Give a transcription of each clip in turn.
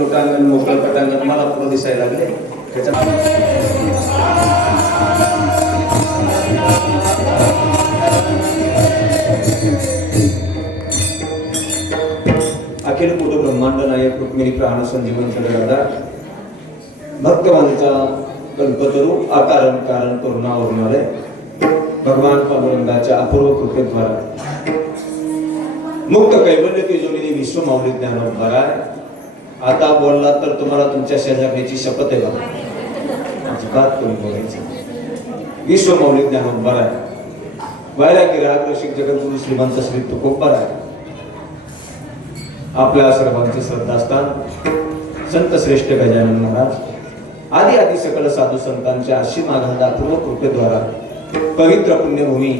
लोटांगण मोकळं पटांगण मला पुढे दिसायला लागले. अखिल कुट ब्रह्मांड नायक रुक्मिणी प्राण संजीवन जगदाधार भक्तवांचा कल्पतरू आकारण कारण करुणावरणालय भगवान पांडुरंगाच्या अपूर्व कृपेद्वारा मुक्त कैवल्य तेजोनिधी विश्व माऊली ज्ञानोद्धार. आता बोलला तर तुम्हाला तुमच्या शेजारण्याची शपथ आहे बघा, अजिबात कोणी बोलायचं. विश्व माऊली ज्ञानोद्धार आहे. वैराग्य राग रसिक जगद्गुरु श्रीमंत श्री तुकोबर आहे. आपल्या सर्वांचे श्रद्धास्थान संत श्रेष्ठ गजानन महाराज आदी आदी सकल साधू संतांच्या असीम आघात अपूर्व कृपेद्वारा पवित्र पुण्यभूमी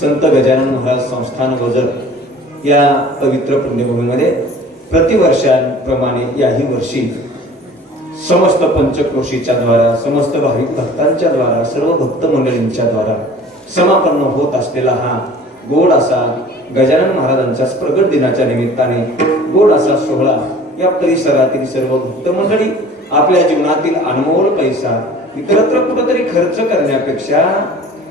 संत गजानन महाराज संस्थान वजर या पवित्र पुण्यभूमीमध्ये प्रतिवर्षांप्रमाणे याही वर्षी समस्त पंचक्रोशीच्या द्वारा समस्त भाविक भक्तांच्या द्वारा सर्व भक्त मंडळींच्या द्वारा समापन्न होत असलेला हा गोड असा गजानन महाराजांच्या प्रगट दिनाच्या निमित्ताने गोड असा सोहळा या परिसरातील सर्व भक्त मंडळी आपल्या जीवनातील अनमोल पैसा इतरत्र कुठेतरी खर्च करण्यापेक्षा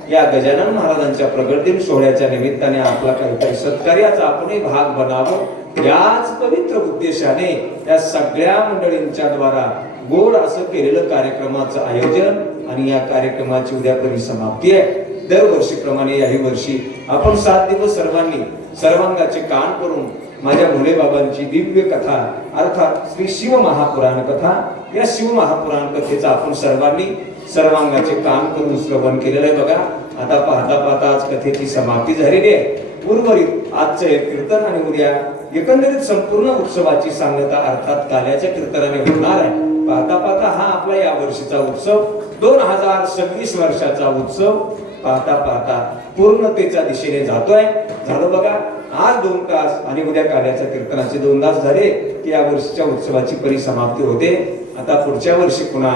या गजानन महाराजांच्या प्रगट दिन सोहळ्याच्या निमित्ताने आपला काही सत्कार्याचा आपणही भाग बनावं याच पवित्र उद्देशाने या सगळ्या मंडळींच्या द्वारा गोड असं केलेलं कार्यक्रमाचं आयोजन आणि या कार्यक्रमाची उद्या परिसमाप्ती आहे. दरवर्षीप्रमाणे याही वर्षी आपण 7 दिवस सर्वांनी सर्वांगाचे कान करून माझ्या भोले बाबांची दिव्य कथा अर्थात श्री शिव महापुराण कथा या शिव महापुराण कथेचा आपण सर्वांनी सर्वांगाचे कान करून श्रवण केलेलं आहे बघा. आता पाहता पाहता आज कथेची समाप्ती झालेली आहे. उर्वरित आजचं हे कीर्तन आणि उद्या एकंदरीत संपूर्ण उत्सवाची सांगता अर्थात काल्याच्या कीर्तनाने होणार आहे. पाहता पाहता हा आपला या वर्षीचा उत्सव 2026 वर्षाचा उत्सव पाहता पाहता पूर्णतेच्या दिशेने जातोय. झालं बघा आज 2 तास आणि उद्या काल्याच्या कीर्तनाचे 2 तास झाले की या वर्षीच्या उत्सवाची परिसमाप्ती होते. आता पुढच्या वर्षी पुन्हा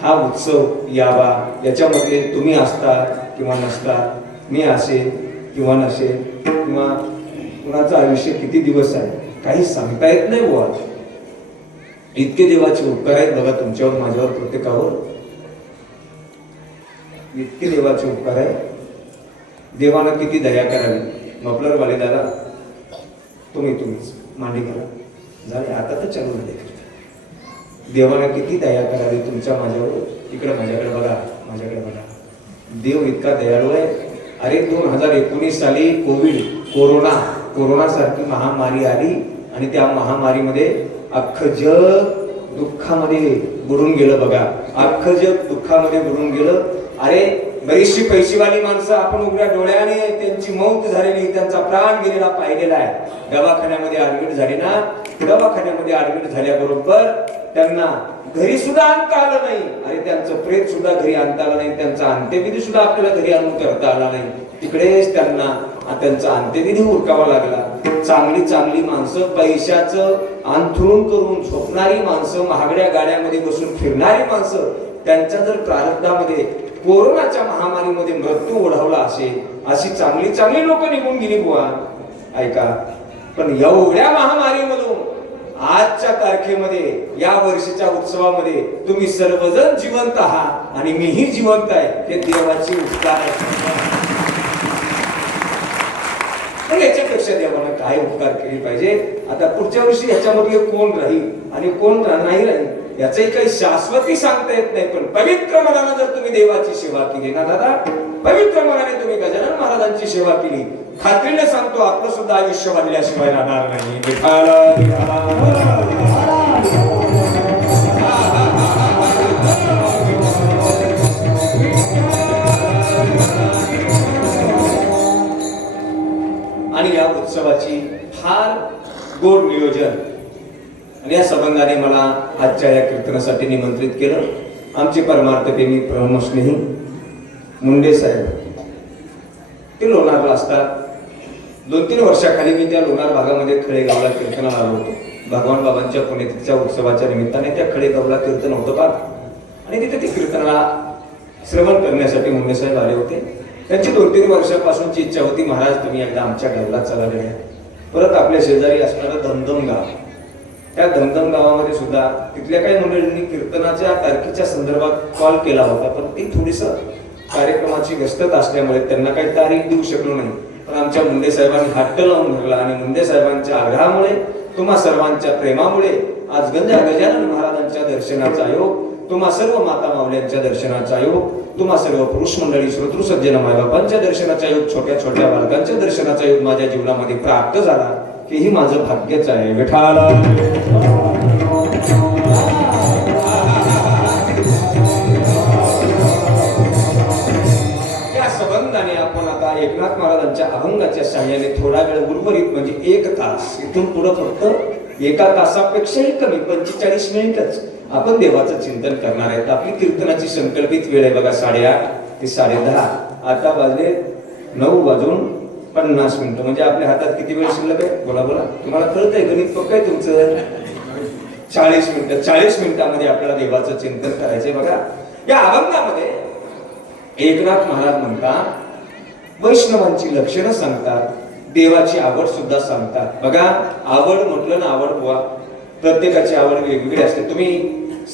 हा उत्सव यावा याच्यामध्ये तुम्ही असता किंवा नसता मी असेल किंवा नसेल किंवा कुणाचं आयुष्य किती दिवस आहे काही सांगता येत नाही बुवा. इतके देवाचे उपकार आहेत बघा तुमच्यावर माझ्यावर प्रत्येकावर. इतके देवाचे उपकार आहे. देवानं किती दया करावी. मफलर वाले दादा तुम्हीच मांडी करा झाले आता तर चालू झाले. देवानं किती दया करावी तुमच्या माझ्यावर. इकडे माझ्याकडे बघा माझ्याकडे बघा. देव इतका दयाळू आहे. अरे 2019 साली कोरोना सारखी महामारी आली आणि त्या महामारीमध्ये अख्खं जग दुःखामध्ये बुडून गेलं बघा. अख्खं जग दुःखामध्ये बुडून गेलं. अरे बरीचशी पैशीवाली माणसं आपण उघड्या डोळ्याने त्यांची मौत झालेली त्यांचा प्राण गेलेला पाहिलेला आहे. दवाखान्यामध्ये ऍडमिट झाले ना. दवाखान्यामध्ये ऍडमिट झाल्याबरोबर त्यांना घरी सुद्धा आणता आलं नाही. अरे त्यांचं प्रेत सुद्धा घरी आणता आलं नाही. त्यांचा अंत्यविधी सुद्धा आपल्याला घरी आणून करता आला नाही. तिकडेच त्यांना त्यांचा अंत्यविधी उरकावा लागला. चांगली माणसं पैशाचं अंथरूण करून झोपणारी माणसं महागड्या गाड्यामध्ये बसून फिरणारी माणसं त्यांच्या जर प्रारब्धामध्ये कोरोनाच्या महामारीमध्ये मृत्यू ओढवला असेल अशी चांगली लोक निघून गेली बुवा. ऐका पण एवढ्या महामारीमधून आजच्या तारखेमध्ये या वर्षीच्या उत्सवामध्ये तुम्ही सर्वजण जिवंत आहात आणि मीही जिवंत आहे. हे देवाचे उपकार आहे. याच्यापेक्षा देवानं काय उपकार केले पाहिजे. आता पुढच्या वर्षी ह्याच्यामध्ये कोण राहील आणि कोण नाही राहील याचंही काही शाश्वती सांगता येत नाही. पण पवित्र मनानं जर तुम्ही देवाची सेवा केली ना दादा पवित्र मनाने तुम्ही गजानन महाराजांची सेवा केली खात्रीने सांगतो आपलं सुद्धा आयुष्य वाढल्याशिवाय राहणार नाही. आणि या उत्सवाची फार गोड नियोजन आणि या संबंधाने मला आजच्या या कीर्तनासाठी निमंत्रित केलं. आमचे परमार्थ प्रेमी परमस्नेही मुंडे साहेब ते लोणारला असतात. 2-3 वर्षाखाली मी त्या लोणार भागामध्ये खळेगावला कीर्तनाला आलो होतो. भगवान बाबांच्या पुण्यतिथीच्या उत्सवाच्या निमित्ताने त्या खळेगावला कीर्तन होतं पार आणि तिथे ते कीर्तनाला श्रवण करण्यासाठी मुंडे साहेब आले होते. त्यांची 2-3 वर्षापासूनची इच्छा होती महाराज तुम्ही एकदा आमच्या गावाला चला गड्या. परत आपल्या शेजारी असणारं दमदम गाव त्या दमदम गावामध्ये सुद्धा तिथल्या काही मंडळींनी कीर्तनाच्या तारखेच्या संदर्भात कॉल केला होता, पण ती थोडीस कार्यक्रमाची व्यस्तता असल्यामुळे त्यांना काही तारीख देऊ शकलो नाही. पण आमच्या मुंडे साहेबांनी हट्ट लावून धरला आणि मुंडे साहेबांच्या आग्रहामुळे, तुम्हा सर्वांच्या प्रेमामुळे आज गजानन महाराजांच्या दर्शनाचा योग, तुम्हा सर्व माता माऊल्यांच्या दर्शनाचा योग, तुम्हा सर्व पुरुष मंडळी श्रोतृ सज्जन मायबापांच्या दर्शनाचा योग, छोट्या छोट्या बालकांच्या दर्शनाचा योग माझ्या जीवनामध्ये प्राप्त झाला. हे माझं भाग्यच आहे. विठाला या संबंधाने आपण आता एकनाथ महाराजांच्या अभंगाच्या साहाय्याने थोडा वेळ उर्वरित म्हणजे 1 तास, इथून पुढे फक्त 1 तासापेक्षाही कमी 45 मिनिटच आपण देवाचं चिंतन करणार आहेत. आपली कीर्तनाची संकल्पित वेळ आहे बघा 8:30 ते 10:30. आता वाजले 9:50 म्हणजे आपल्या हातात किती वेळ शिल्लक आहे? बोला बोला, तुम्हाला कळतंय गणित पक्क आहे तुमचं? 40 मिनिटं. 40 मिनिटांमध्ये आपल्याला देवाचं चिंतन करायचंय. बघा या अभंगामध्ये एकनाथ महाराज म्हणतात, वैष्णवांची लक्षणं सांगतात, देवाची आवड सुद्धा सांगतात. बघा आवड म्हटलं ना, आवड बुवा प्रत्येकाची आवड वेगवेगळी असते. तुम्ही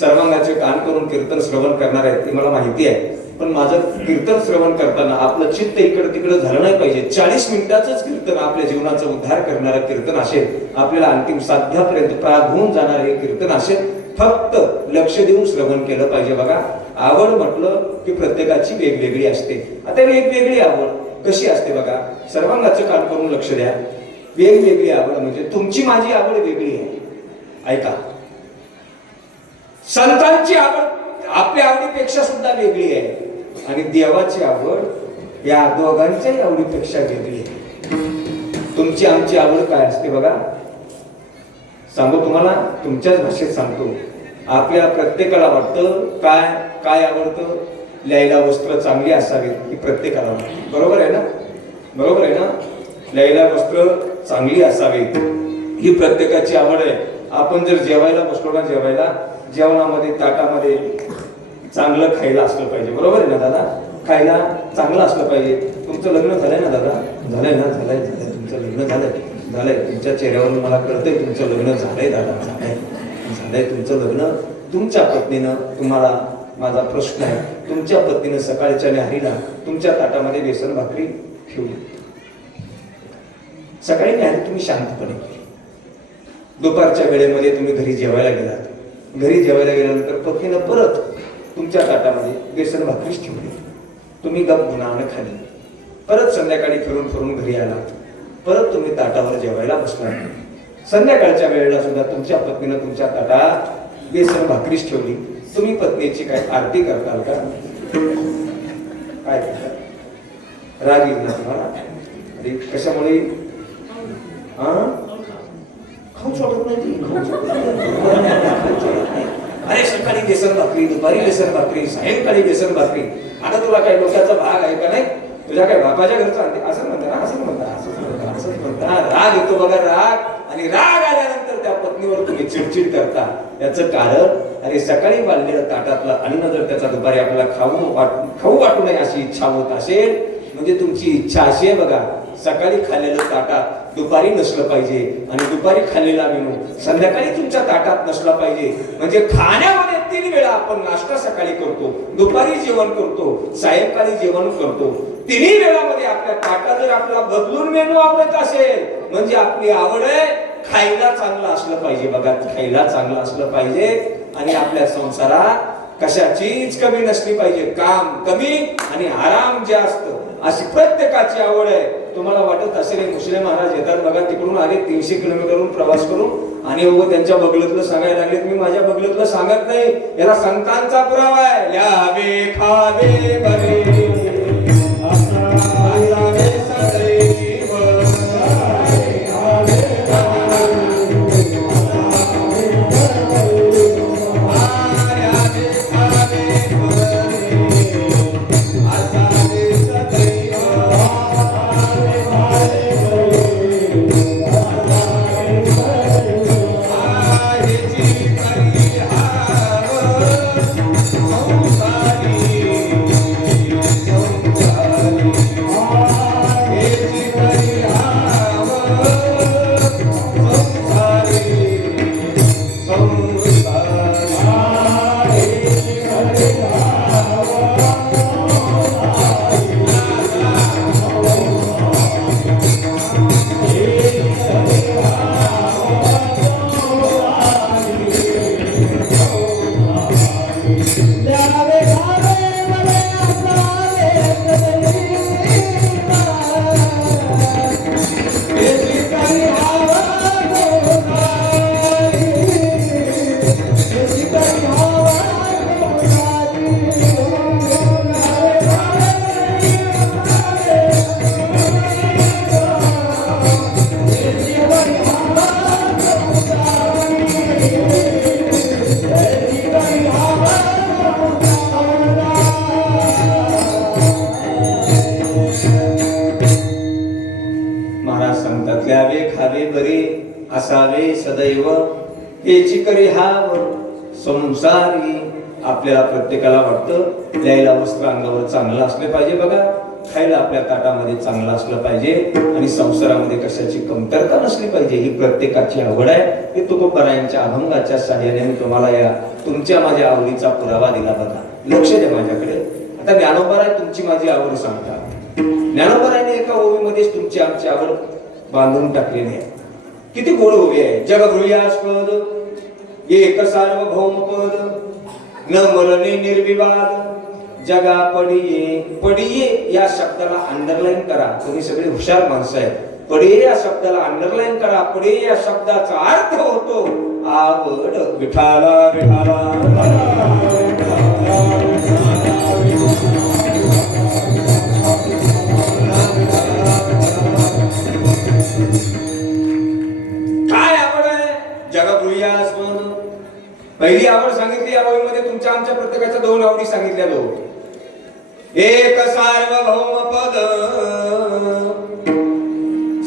सर्वांगाचे कान करून कीर्तन श्रवण करणार आहेत, ते मला माहिती आहे. पण माझं कीर्तन श्रवण करताना आपलं चित्त इकडे तिकडे झालं नाही पाहिजे. 40 मिनिटाचंच कीर्तन आपल्या जीवनाचा उद्धार करणारं कीर्तन असेल, आपल्याला अंतिम साध्यापर्यंत प्रागून जाणारे हे कीर्तन असेल. फक्त लक्ष देऊन श्रवण केलं पाहिजे. बघा आवड म्हटलं की प्रत्येकाची वेगवेगळी असते. आता वेगवेगळी आवड कशी असते बघा, सर्वांगाचं कान करून लक्ष द्या. वेगवेगळी आवड म्हणजे तुमची माझी आवड वेगळी आहे. ऐका, संतांची आवड आपल्या आवडीपेक्षा सुद्धा वेगळी आहे आणि देवाची आवड या दोघांच्याही आवडीपेक्षा वेगळी आहे. तुमची आमची आवड काय असते बघा, सांगू तुम्हाला, तुमच्याच भाषेत सांगतो. आपल्या प्रत्येकाला वाटतं काय काय आवडतं? लैला वस्त्र चांगली असावीत ही प्रत्येकाला वाटतं. बरोबर आहे ना? बरोबर आहे ना? लैला वस्त्र चांगली असावीत ही प्रत्येकाची आवड आहे. आपण जर जेवायला बसलो ना, जेवणामध्ये ताटामध्ये चांगलं खायला असलं पाहिजे. बरोबर आहे ना दादा? खायला चांगलं असलं पाहिजे. तुमचं लग्न झालंय ना दादा? झालंय ना? झालंय. तुमचं लग्न झालंय. तुमच्या चेहऱ्यावरून मला कळतंय तुमचं लग्न झालंय दादा. झालंय तुमचं लग्न. तुमच्या पत्नीनं, तुम्हाला माझा प्रश्न आहे, तुमच्या पत्नीनं सकाळच्या न्याहारीला तुमच्या ताटामध्ये बेसन भाकरी ठेवली. सकाळी न्याहारी तुम्ही शांतपणे, दुपारच्या वेळेमध्ये तुम्ही घरी जेवायला गेलात. घरी जेवायला गेल्यानंतर पत्नीनं परत तुमच्या ताटामध्ये बेसन भाकरीच ठेवली. तुम्ही गप गुणानं खाली. परत संध्याकाळी फिरून फिरून घरी आलात. परत तुम्ही ताटावर जेवायला बसलात. संध्याकाळच्या वेळेला सुद्धा तुमच्या पत्नीनं तुमच्या ताटात बेसन भाकरीच ठेवली. तुम्ही पत्नीची काय आरती करताल का? काय करता? राग येईल ना तुम्हाला? अरे कशामुळे? अरे सकाळी बेसन भाकरी, दुपारी बेसन भाकरी, सायंकाळी बेसन भाकरी. आता तुला काय डोक्याचा भाग आहे का नाही? तुझ्या काय बापाच्या घरचं आणते असं म्हणता ना? असं म्हणता. राग येतो बघा, राग. आणि राग आल्यानंतर त्या पत्नीवर तुम्ही चिडचिड करता. याचं कारण, अरे सकाळी बांधलेलं ताटातलं अन्न जर त्याचा दुपारी आपल्याला खाऊ वाटू नये अशी इच्छा होत असेल, म्हणजे तुमची इच्छा अशी आहे बघा, सकाळी खाल्लेलं ताटात दुपारी नसलं पाहिजे आणि दुपारी खाल्लेला मेनू संध्याकाळी तुमच्या ताटात नसला पाहिजे. म्हणजे खाण्यामध्ये 3 वेळा आपण नाश्ता सकाळी करतो, दुपारी जेवण करतो, सायंकाळी जेवण करतो. 3 वेळामध्ये आपल्या ताटात जर आपल्याला बदलून मेनू आवडत असेल, म्हणजे आपली आवड आहे खायला चांगलं असलं पाहिजे. बघा खायला चांगलं असलं पाहिजे आणि आपल्या संसारात कशाचीच कमी नसली पाहिजे. काम कमी आणि आराम जास्त अशी प्रत्येकाची आवड आहे. तुम्हाला वाटत असेल मुस्लिम महाराज येतात बघा, तिकडून आले 300 किलोमीटरवरून प्रवास करून आणि त्यांच्या बगलतलं सांगायला लागले. मी माझ्या बगलतलं सांगत नाही, याला संतांचा पुरावा आहे. ल्यावे खावे बरे घालावे सदैव हेची करी हाव संसारी. आपल्याला प्रत्येकाला वाटतं द्यायला वस्त्र अंगावर चांगलं असलं पाहिजे बघा, खायला आपल्या ताटामध्ये चांगलं असलं पाहिजे आणि संसारामध्ये कशाची कमतरता नसली पाहिजे, ही प्रत्येकाची आवड आहे. हे तुकोबरायांच्या अभंगाच्या साहाय्याने मी तुम्हाला या तुमच्या माझ्या आवडीचा पुरावा दिला बघा. लक्ष द्या माझ्याकडे. आता ज्ञानोबराय तुमची माझी आवड सांगतात. ज्ञानोबरायने एका ओवीमध्येच तुमची आमची आवड बांधून टाकलेली आहे. किती गोड ओवी आहे. जगभृयास्पद एक सार्वभौम पद न मरणे निर्विवाद जगा पडिये. पडिये या शब्दाला अंडरलाईन करा. तुम्ही सगळे हुशार माणसं आहेत. पडिये या शब्दाला अंडरलाईन करा. पडिये या शब्दाचा अर्थ होतो आवड विठाला विठाला. काय आवड आहे? जगभृयास्पद. पहिली आवड सांगितली या ओळीमध्ये तुमच्या आमच्या प्रत्येकाच्या दोन आवडी सांगितल्या. एक सार्वभौम पद.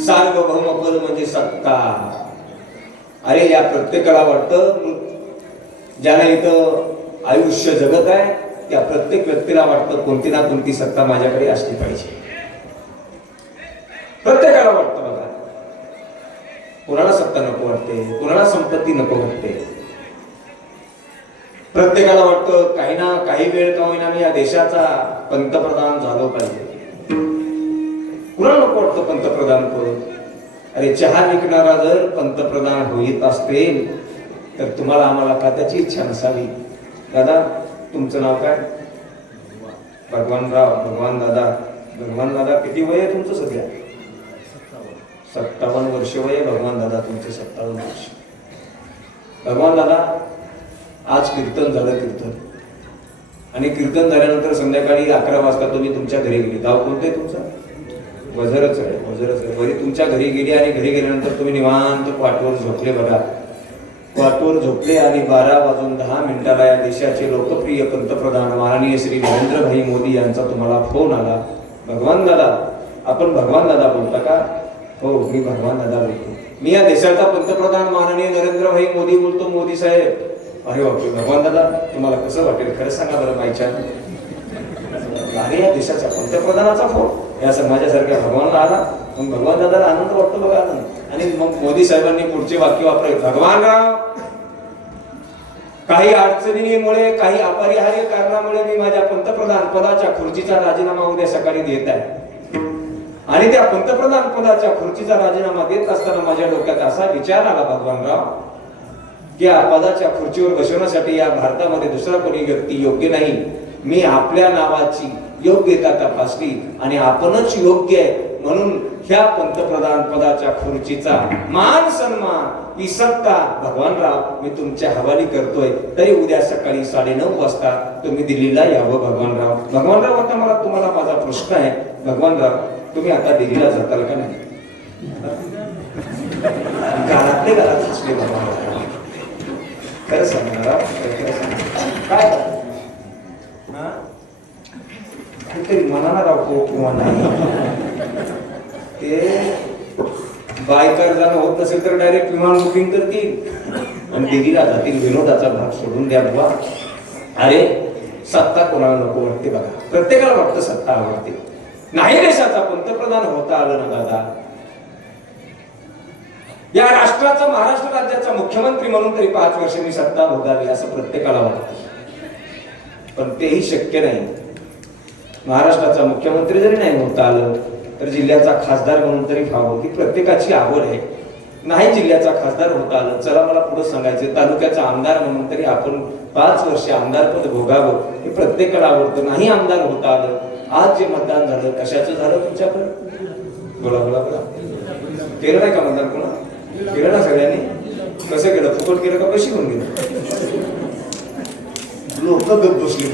सार्वभौम पद म्हणजे सत्ता. अरे या प्रत्येकाला वाटतं, ज्याला इथं आयुष्य जगत आहे त्या प्रत्येक व्यक्तीला वाटतं कोणती ना कोणती सत्ता माझ्याकडे असली पाहिजे. प्रत्येकाला वाटतं बघा. कोणाला सत्ता नको वाटते, कोणाला संपत्ती नको वाटते. प्रत्येकाला वाटतं काही ना काही वेळ का होईना मी या देशाचा पंतप्रधान झालो पाहिजे. कुणाला नको वाटतं पंतप्रधान पद. अरे चहा विकणारा जर पंतप्रधान होईत असतील तर तुम्हाला आम्हाला का त्याची इच्छा नसावी. दादा तुमचं नाव काय? भगवानराव. भगवान दादा. भगवान दादा किती वय आहे तुमचं? सध्या 57 वर्ष वय आहे भगवान दादा तुमचे. 57 वर्ष. भगवान दादा आज कीर्तन झालं. कीर्तन आणि कीर्तन झाल्यानंतर संध्याकाळी 11 वाजता तुम्ही तुमच्या घरी गेली. गाव कोणते तुमचं? वझरच आहे. वझरच आहे. वरी तुमच्या घरी गेली आणि घरी गेल्यानंतर तुम्ही निवांत पाठवर झोपले बघा. पाठवर झोपले आणि 12:10 या देशाचे लोकप्रिय पंतप्रधान माननीय श्री नरेंद्रभाई मोदी यांचा तुम्हाला फोन आला. भगवान दादा. आपण भगवान दादा बोलता का? हो मी भगवान दादा बोलतो. मी या देशाचा पंतप्रधान माननीय नरेंद्रभाई मोदी बोलतो. मोदी साहेब. अरे बापरे भगवान दादा तुम्हाला कसं वाटेल खरं सांगा बरं. माहिच्या अरे या देशाच्या पंतप्रधानाचा फोन या समाजासारख्या भगवानला आला. मग भगवान दादाला आनंद वाटतो बघा. आनंद. आणि मग मोदी साहेबांनी पुढचे वाक्य वापरले. भगवानराव काही अडचणीमुळे काही अपरिहार्य कारणामुळे मी माझ्या पंतप्रधान पदाच्या खुर्चीचा राजीनामा उद्या सकाळी देत आहे. आणि त्या पंतप्रधान पदाच्या खुर्चीचा राजीनामा देत असताना माझ्या डोक्यात असा विचार आला भगवानराव की या पदाच्या खुर्चीवर बसवण्यासाठी या भारतामध्ये दुसरा कोणी व्यक्ती योग्य नाही. मी आपल्या नावाची योग्यता तपासली आणि आपणच योग्य आहे म्हणून ह्या पंतप्रधान पदाच्या खुर्चीचा मान सन्मान ही सत्ता भगवानराव मी तुमच्या हवाली करतोय. तरी उद्या सकाळी 9:30 वाजता तुम्ही दिल्लीला यावं भगवानराव. भगवानराव आता मला तुम्हाला माझा प्रश्न आहे. भगवानराव तुम्ही आता दिल्लीला जाताल का नाही? घरातले घरात असले भगवानराव. खरं सांगणार काय तरी मनाला राखो किंवा नाही. ते बायकर जाणं होत नसेल तर डायरेक्ट विमान बुकिंग करतील आणि दिल्लीला जातील. विनोदाचा भाग सोडून द्या बाबा. अरे सत्ता कोणाला नको वाटते बघा. प्रत्येकाला वाटतं सत्ता आवडते. नाही देशाचा पंतप्रधान होता आलं ना दादा. या राष्ट्राचा महाराष्ट्र राज्याचा मुख्यमंत्री म्हणून तरी 5 वर्ष मी सत्ता भोगावी असं प्रत्येकाला वाटतं. पण तेही शक्य नाही. महाराष्ट्राचा मुख्यमंत्री जरी नाही होता आलं तर जिल्ह्याचा खासदार म्हणून तरी व्हावं ही प्रत्येकाची आवड आहे. नाही जिल्ह्याचा खासदार होता आलं चला मला पुढे सांगायचं तालुक्याचा आमदार म्हणून तरी आपण 5 वर्ष आमदारपद भोगावं हे प्रत्येकाला आवडतं. नाही आमदार होता आलं. आज जे मतदान झालं कशाचं झालं तुमच्याकडे? बोला बोला बोला. केलं नाही का मतदान? कोणा केलं ना? सगळ्यांनी. कसं केलं? फुकट केलं का पैसे घेऊन गेलं? लोक गप बसली.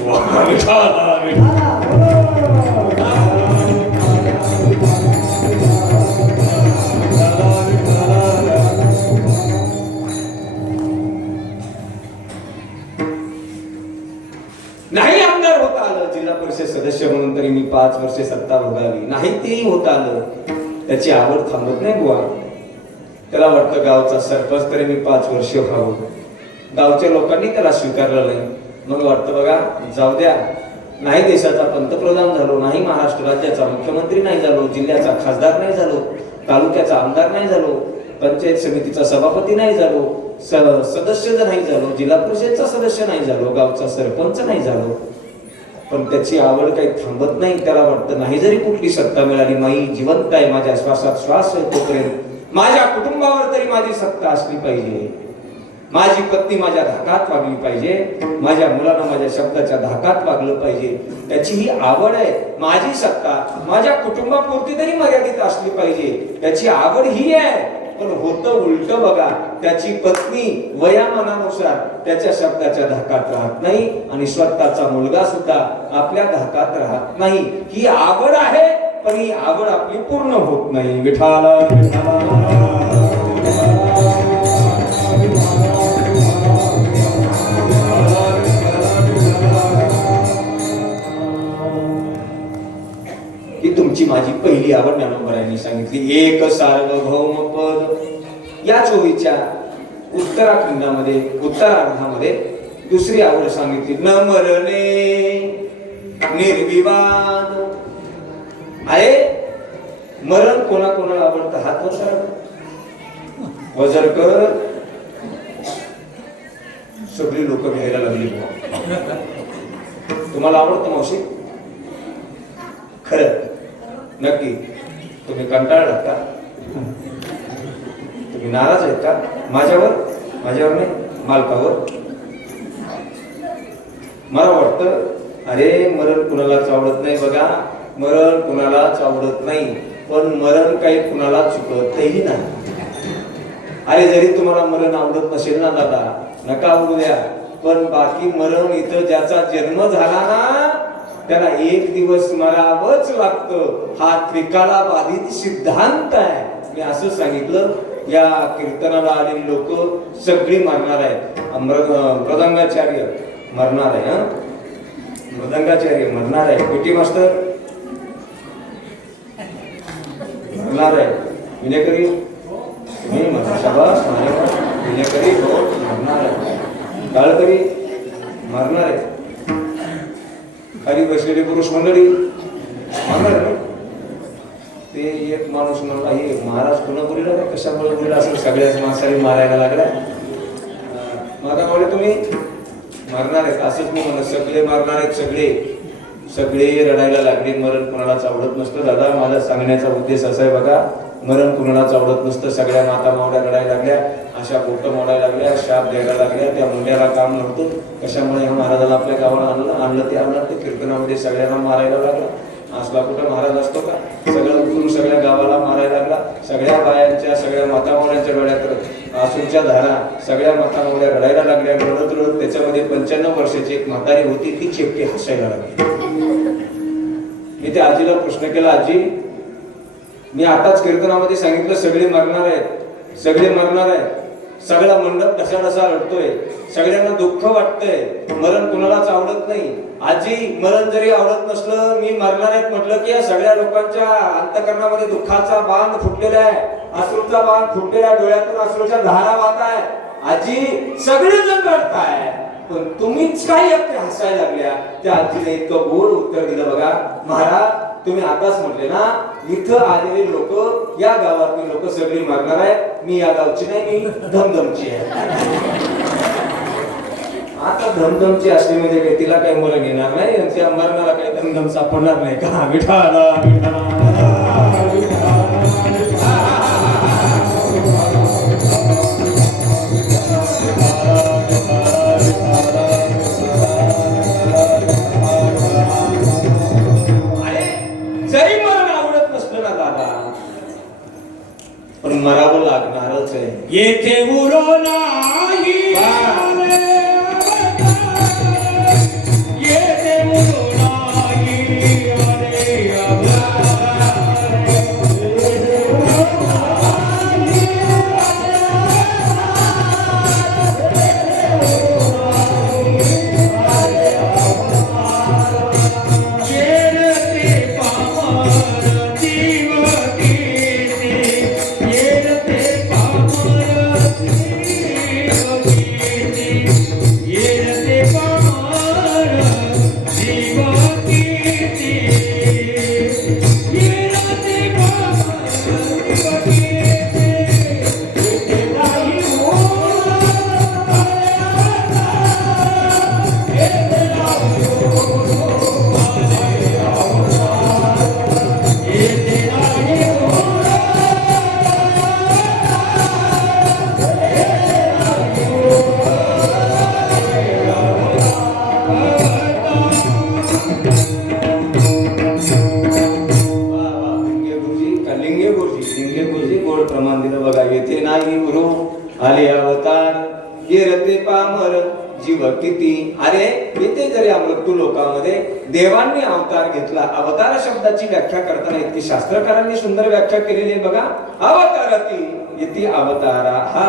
नाही आमदार होता आलं जिल्हा परिषद सदस्य म्हणून तरी मी 5 वर्षे सत्ता भोगावी. नाही तेही होता आलं. त्याची आवड थांबत नाही बुवा. त्याला वाटतं गावचा सरपंच तरी मी 5 वर्ष व्हावं. गावच्या लोकांनी त्याला स्वीकारलं नाही. मग वाटतं बघा जाऊ द्या, नाही देशाचा पंतप्रधान झालो, नाही महाराष्ट्र राज्याचा मुख्यमंत्री नाही झालो, जिल्ह्याचा खासदार नाही झालो, तालुक्याचा आमदार नाही झालो, पंचायत समितीचा सभापती नाही झालो, सदस्य नाही झालो, जिल्हा परिषदचा सदस्य नाही झालो, गावचा सरपंच नाही झालो, पण त्याची आवड काही थांबत नाही. त्याला वाटतं नाही जरी कुठली सत्ता मिळाली, माई जिवंत आहे, माझ्या श्वासात श्वास आहे तोपर्यंत माझ्या कुटुंबावर तरी माझी सत्ता असली पाहिजे, माझी पत्नी माझ्या धाकात वागली पाहिजे, माझ्या मुलांना माझ्या शब्दाच्या धाकात वागलं पाहिजे. त्याची ही आवड आहे. माझी सत्ता माझ्या कुटुंबापुरती तरी मर्यादित असली पाहिजे, त्याची आवड ही आहे. पण होतं उलट बघा, त्याची पत्नी वयामानानुसार त्याच्या शब्दाच्या धाकात राहत नाही आणि स्वतःचा मुलगा सुद्धा आपल्या धाकात राहत नाही. ही आवड आहे, पण ही आवड आपली पूर्ण होत नाही. विठाला तुमची माझी पहिली आवड ज्ञानोबरायांनी सांगितली, एक सार्वभौम पद. या चोवीच्या उत्तरार्धामध्ये दुसरी आवड सांगितली, न मरणे निर्विवाद. आहे मरण कोणाकोणाला आवडतं हात वर करा. वजरकर सगळी लोक घ्यायला लागली. तुम्हाला आवडतं मावशी? खरं नक्की तुम्ही कंटाळलात का? तुम्ही नाराज आहेत का माझ्यावर? माझ्यावर नाही, मालकावर. मला वाटतं अरे मरण कुणालाच आवडत नाही. बघा, मरण कुणालाच आवडत नाही, पण मरण काही कुणाला चुकतही नाही. अरे जरी तुम्हाला मरण आवडत नसेल ना दादा, नका आवडू द्या, पण बाकी मरण इथं ज्याचा जन्म झाला ना त्याला एक दिवस मरावंच लागतं. हा त्रिकाला बाधित सिद्धांत आहे. मी असं सांगितलं, या कीर्तनाला आलेली लोक सगळी मरणार आहेत. मृदंगाचार्य मरणार आहे, मृदंगाचार्य मरणार आहे, पिटी मास्टर मरणार आहे, विनेकरी तुम्ही शाबास विनेकरी हो मरणार आहे, काळकरी मरणार आहे, खाली बसलेली पुरुष मंडळी मरणार आहे. ते एक माणूस म्हणला, हे महाराज पुन्हा बोलला का कशामुळे बोलला असं सगळ्याच माणसाने मारायला लागला. माझा बोले तुम्ही मरणार आहेत असंच मी म्हणत, सगळे मरणार आहेत, सगळे सगळे रडायला लागले. मरण कुणालाच आवडत नसतं दादा. माझा सांगण्याचा उद्देश असा आहे बघा, मरण कुणालाच आवडत नसतं. सगळ्या माता मावड्या रडायला लागल्या, अशा पोट मोडायला लागल्या, शाप द्यायला लागल्या. त्या मुंड्याला काम नव्हतं. कशामुळे ह्या महाराजाला आपल्या गावाला आणलं ते आणलं ते कीर्तनामध्ये सगळ्यांना मारायला लागला. असला कुठं महाराज असतो का? सगळं उठून सगळ्या गावाला मारायला लागला. सगळ्या बायांच्या सगळ्या माता मावड्यांच्या डोळ्यात आसूंच्या धारा, सगळ्या माता मावड्या रडायला लागल्या. रडत रडत त्याच्यामध्ये 95 वर्षाची एक म्हातारी होती, ती चेपटी हसायला लागली. मी त्या आजीला प्रश्न केला, आजी मी आताच कीर्तनामध्ये सांगितलं सगळे मरणार आहेत, सगळे मरणार आहेत. सगळा मंडप ढसाढसा रडतोय, सगळ्यांना दुःख वाटतंय, मरण कुणालाच आवडत नाही. आजी मरण जरी आवडत नसलं, मी मरणार आहेत म्हटलं की या सगळ्या लोकांच्या अंतकरणामध्ये दुःखाचा बांध फुटलेला आहे, अश्रूचा बांध फुटलेला आहे, डोळ्यातून अश्रूच्या धारा वाहत आहे. आजी सगळेजण रडताय, पण तुम्हीच काय एकटे हसायला लागल्या. त्या आजीने इतकं गोड उत्तर दिलं बघा, महाराज तुम्ही आताच म्हटले ना, इथं आलेले लोक, या गावातली लोक सगळी मरणार आहेत. मी या गावची नाही, मी धमधमची आहे. आता धमधमची असली म्हणजे काही तिला काही मरण येणार नाही, त्या मरणाला काही धमधम सापडणार नाही का? विठाला मरावं लागणारच आहे. येथे उरो नाही येथे उरो नाही ये राते पामर येथे नाही मोरा येथे नाही येथे नाही लिंगे गुरुजी गोड प्रमाण दिलं बघा. येथे नाही गुरु आले अवतार ये रते पामर जीव किती. अरे येथे जरी मृत्यू लोकांमध्ये देवांनी अवतार घेतला. अवतार शब्दाची व्याख्या करताना इतकी शास्त्रकारांनी सुंदर व्याख्या केलेली आहे बघा. अवतारती येथे अवतारा हा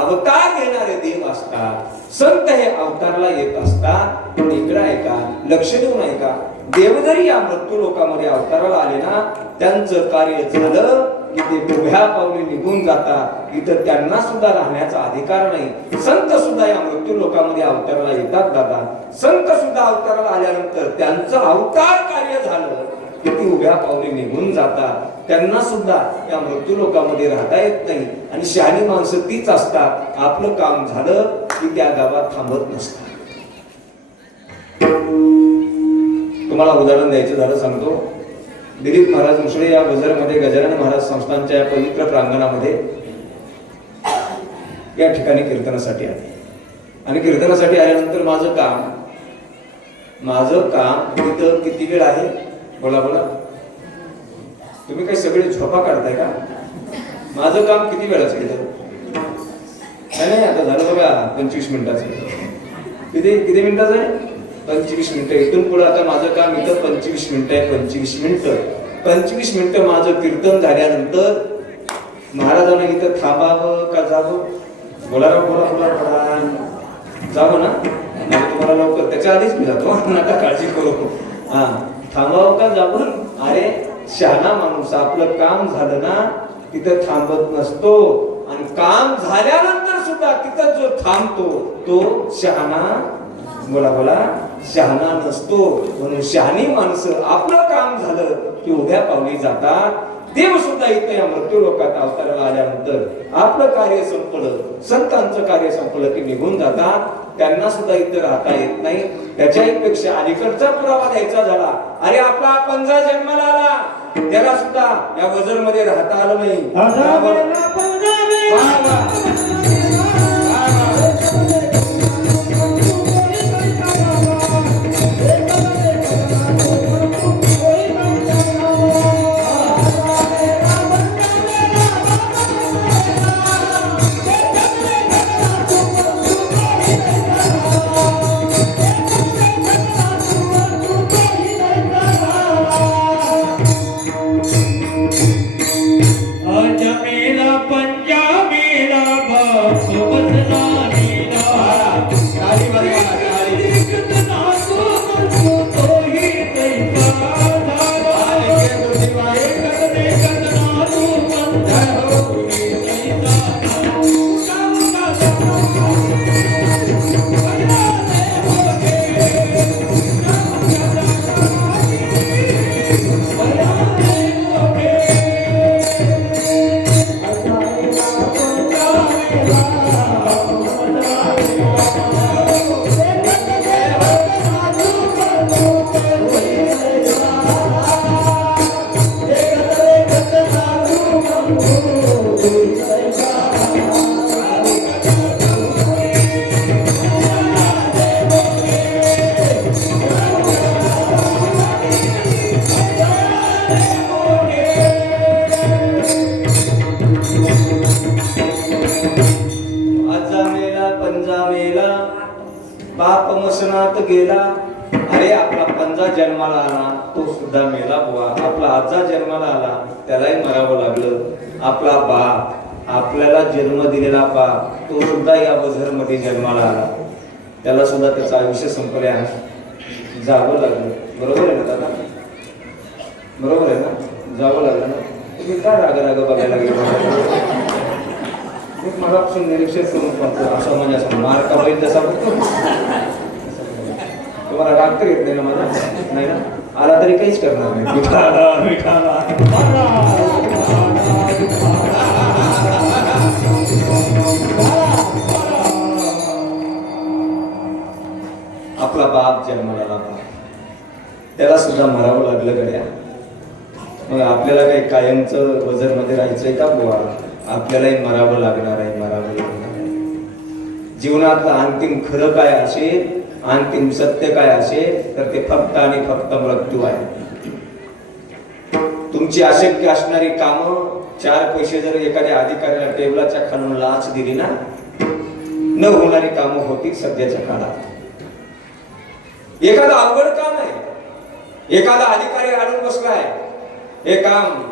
अवतार घेणारे देव असतात. संत हे अवतारला येत असतात. पण इकडं ऐका, लक्ष देऊन ऐका, देव जरी या मृत्यू लोकांमध्ये अवताराला आले ना, त्यांचं कार्य झालं की ते उभ्या पावली निघून जातात. इथं त्यांना सुद्धा राहण्याचा अधिकार नाही. संत सुद्धा या मृत्यू लोकांमध्ये अवताराला येतात दादा. संत सुद्धा अवताराला आल्यानंतर त्यांचं अवतार कार्य झालं की ती उभ्या पावली निघून जातात. त्यांना सुद्धा या मृत्यू लोकांमध्ये राहता येत नाही. आणि शहाणी माणसं तीच असतात. आपलं काम झालं की त्या गावात थांबत नसतात. तुम्हाला उदाहरण द्यायचं झालं सांगतो. दिलीप महाराज मुसळे या बजरमध्ये गजानन महाराज संस्थानच्या या पवित्र प्रांगणामध्ये या ठिकाणी कीर्तनासाठी आले. आणि कीर्तनासाठी आल्यानंतर माझं काम तिथं किती वेळ आहे? बोला बोला. तुम्ही काही सगळे झोपा काढताय का? माझं काम किती वेळ असेल इथं? नाही, आता झालं बघा 25 मिनिटाचं. किती मिनिटाचं आहे? 25 मिनिटं. इथून पुढे आता माझं काम इथं 25 मिनिटं आहे. 25 मिनिटं माझं कीर्तन झाल्यानंतर महाराजांना इथं थांबावं का जावं? बोला बोला. जावं ना? तुम्हाला लवकर त्याच्या आधीच मी जातो, नका काळजी करू. हा, थांबावं का जावं? अरे शहाणा माणूस, आपलं काम झालं ना तिथं थांबत नसतो. आणि काम झाल्यानंतर सुद्धा तिथं जो थांबतो तो शहाणा, बोला शहाणा नसतो. म्हणून शहाणी माणसं आपलं काम झालं की उभ्या पावली जातात. देव सुद्धा इथे या मृत्यू लोकात अवताराला आल्यानंतर आपलं कार्य संपलं, संतांचं कार्य संपलं की निघून जातात. त्यांना सुद्धा इथं राहता येत नाही. त्याच्यापेक्षा अलीकडचा पुरावा द्यायचा झाला, अरे आपला पंजा जन्माला आला, त्याला सुद्धा या वजरमध्ये राहता आलं नाही. मसनात गेला. अरे आपला पंजा जन्माला आला तो सुद्धा मेला बुवा. आपला आजा जन्माला आला त्यालाही मरावं लागलं. आपला बाप, आपल्याला जन्म दिलेला बाप, तो सुद्धा या बझर मध्ये जन्माला आला, त्याला सुद्धा त्याचं आयुष्य संपले आहे, जावं लागलं. बरोबर आहे ना दादा? बरोबर आहे ना? जावं लागलं ना. तुम्ही काय राग बघायला गेलो? मगापासून निरीक्षण करून पाहतो असं म्हणजे असं मार का बैल जसा बघतो तुम्हाला राग तर येत नाही ना माझा? नाही ना? आला तरी काहीच करणार नाही. विठाला विठाला आपला बाप जन्माला लागला, त्याला सुद्धा मरावं लागलं गड्या. मग आपल्याला काही कायमचं वजन मध्ये राहायचंय का बुवा? आपल्यालाही मरावं लागणार आहे, मरावं लागणार आहे. जीवनातलं अंतिम खरं काय असेल, अंतिम सत्य काय असेल, तर ते फक्त आणि फक्त मृत्यू आहे. तुमची अशक्य असणारी कामं, 4 पैसे जर एखाद्या अधिकाऱ्याला टेबलाच्या खालून लाच दिली ना, न होणारी कामं होती सध्याच्या काळात. एखादं अवघड काम आहे, एखादा अधिकारी आणून बसलाय, हे काम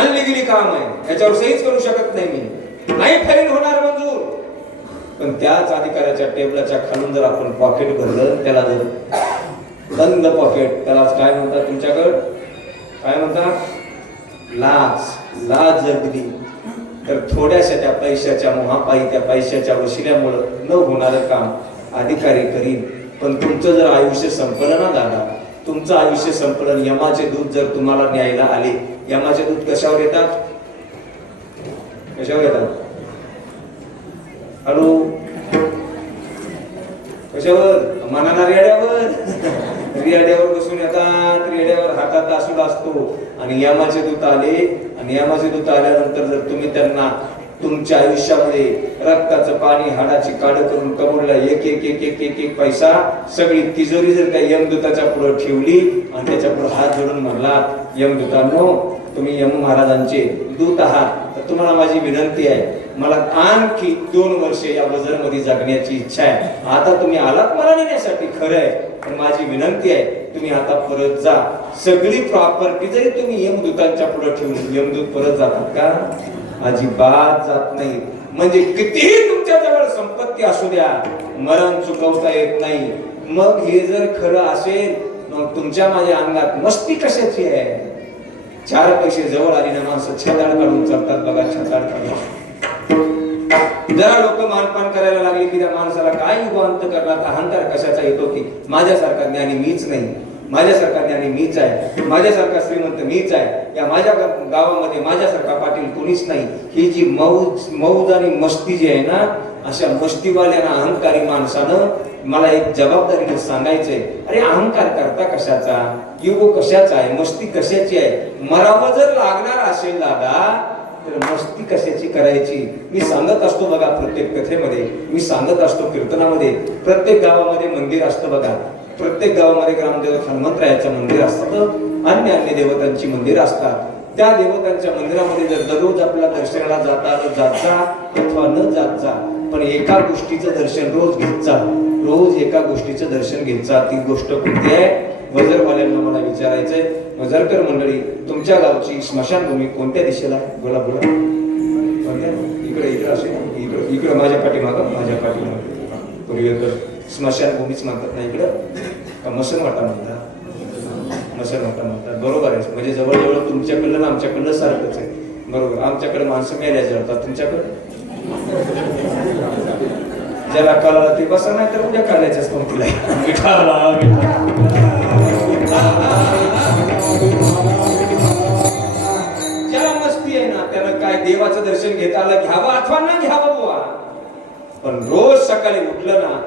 अनलिगली काम आहे, याच्यावर सहीच करू शकत नाही मी, नाही फाईन होणार मंजूर. पण त्याच अधिकाऱ्याच्या टेबलाच्या खालून जर आपण पॉकेट भरलं, त्याला जर बंद पॉकेट, त्याला काय म्हणतात तुमच्याकडं, काय म्हणतात, लाच जर दिली, तर थोड्याशा त्या पैशाच्या मोहापायी, त्या पैशाच्या वशिल्यामुळं न होणारं काम अधिकारी करीन. पण तुमचं जर आयुष्य संपलं ना दादा, तुमचं आयुष्य संपलं, यमाचे दूत जर तुम्हाला न्यायला आले, यमाचे दूत कशावर येतात, कशावर येतात, हॅलो, कशावर, मनाला रेड्यावर, रेड्यावर बसून येतात, रेड्यावर हातात दासूड असतो. आणि यमाचे दूत आले, आणि यमाचे दूत आल्यानंतर जर तुम्ही त्यांना तुमच्या आयुष्यामध्ये रक्ताचं पाणी, हाडाची काढ करून कमवला एक एक एक एक एक एक पैसा, सगळी तिजोरी जर काही यमदूताच्या पुढे ठेवली आणि त्याच्या पुढे हात जोडून म्हणलात, यमदूतांनो तुम्ही यम महाराजांचे दूत आहात, तर तुम्हाला माझी विनंती आहे, मला आणखी 2 वर्षे या वजरमध्ये जगण्याची इच्छा आहे. आता तुम्ही आलात मला नेण्यासाठी, खरं आहे, पण माझी विनंती आहे, तुम्ही आता परत जा. सगळी प्रॉपर्टी जरी तुम्ही यमदूतांच्या पुढे ठेवली, यमदूत परत जातात का? अजिबात जात नाही. म्हणजे कितीही तुमच्या जवळ संपत्ती असू द्या, मरण चुकवता येत नाही. मग हे जर खरं असेल, मग तुमच्या माझ्या अंगात मस्ती कशाची आहे? 4 पैसे जवळ आली ना, माणसं छताड काढून चालतात बघा, छताड काढून. जरा लोक मानपान करायला लागले की त्या माणसाला काय युगांत करणार, अहंकार कशाचा येतो की माझ्यासारखा ज्ञानी मीच नाही, माझ्यासारखा ज्ञानी मीच आहे, माझ्यासारखा श्रीमंत मीच आहे, या माझ्या गावामध्ये माझ्यासारखा पाटील कोणीच नाही. ही जी मौज आणि मस्ती जी आहे ना, अशा मस्तीवाल्या अहंकारी माणसानं मला एक जबाबदारीने सांगायचंय, अरे अहंकार करता कशाचा, युग कशाचा आहे, मस्ती कशाची आहे? मरावं जर लागणार असेल दादा, तर मस्ती कशाची करायची? मी सांगत असतो बघा, प्रत्येक कथेमध्ये मी सांगत असतो, कीर्तनामध्ये, प्रत्येक गावामध्ये मंदिर असतं बघा, प्रत्येक गावामध्ये ग्रामदेवत हनुमंतरायाचं मंदिर असतं, अन्य देवतांची मंदिर असतात. त्या देवतांच्या मंदिरामध्ये जर दररोज आपल्या दर्शनाला जात जा अथवा न जात जा, पण एका गोष्टीचं दर्शन रोज घेत जा, रोज एका गोष्टीचं दर्शन घेत जा. ती गोष्ट कोणती आहे? वजरवाल्यांना मला विचारायचंय, वजरकर मंडळी, तुमच्या गावची स्मशानभूमी कोणत्या दिशेला आहे? बोला बोला. इकडे इकडे असेल, इकडे इकडे माझ्या पाठीमागं, माझ्या पाठीमागं पूर्वेकर स्मशानभूमीच म्हणतात ना इकडं, का मसनवाटा म्हणतात? मसनवाटा म्हणतात, बरोबर आहे. म्हणजे जवळजवळ तुमच्याकडलं ना आमच्याकडलं सारखंच आहे, बरोबर. आमच्याकडे माणसं मेल्या जळतात, तुमच्याकडे ज्याला कळाला ते बसा, नाही तर उद्या काढायचंच कोणतीला. ज्याला मस्ती आहे ना, त्यानं काय देवाचं दर्शन घेता आलं घ्यावं अथवा न घ्यावं बुवा, पण रोज सकाळी उठलं ना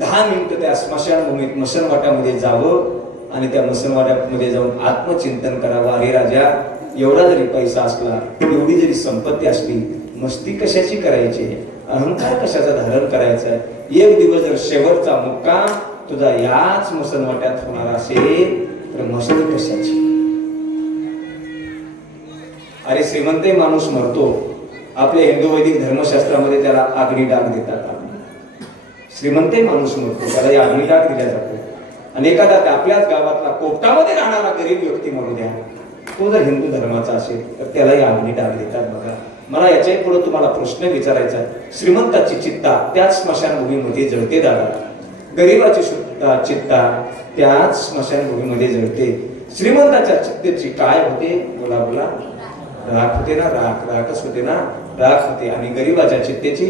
10 मिनिटं त्या स्मशानभूमीत, मसनवाट्यामध्ये जावं आणि त्या मसनवाट्यामध्ये जाऊन आत्मचिंतन करावं. अरे राजा, एवढा जरी पैसा असला, एवढी जरी संपत्ती असली, मस्ती कशाची करायची, अहंकार कशाचा धारण करायचा? एक दिवस जर शेवटचा मुक्काम तुझा याच मसनवाट्यात होणार असेल, तर मस्ती कशाची? अरे श्रीमंत माणूस मरतो, आपल्या हिंदू वैदिक धर्मशास्त्रामध्ये त्याला अग्निडाग देतात. श्रीमंत माणूस मरतो, त्याला अग्निडाग दिला जातो. आणि एखादा आपल्याच गावातला कोकटामध्ये राहणारा गरीब व्यक्ती म्हणू द्या, तो जर हिंदू धर्माचा असेल, तर त्यालाही अग्निडाग देतात. बघा, मला याच्या पुढे तुम्हाला प्रश्न विचारायचा आहे. श्रीमंताची चित्ता त्याच स्मशानभूमीमध्ये जळते दादा, गरीबाची चित्ता त्याच स्मशानभूमीमध्ये जळते. श्रीमंताच्या चित्तेची काय होते? बोला बोला. राख होते ना, राखच होते ना, राख होते. आणि गरीबाच्या चित्तेची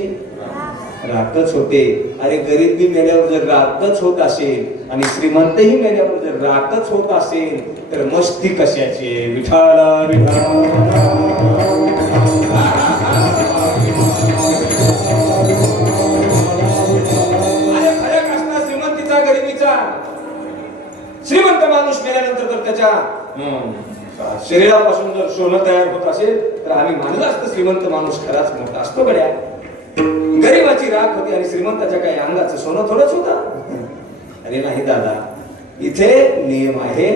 राखच होते. अरे गरीबी मेल्यावर जर राखच होत असेल आणि श्रीमंतही मेल्यावर जर राखच होत असेल तर मस्ती कशाची आहे? विठाला अरे फरक असणार श्रीमंतीचा गरिबीचा. श्रीमंत माणूस मेल्यानंतर तर त्याच्या शरीरापासून जर सोनं तयार होत असेल तर आम्ही मानलं असतं श्रीमंत माणूस खराच मोठा असतो गड्या. गरीबाची राख होती आणि श्रीमंताच्या काही अंगाचं सोनं थोडंच होता. अरे नाही दादा, इथे नियम आहे,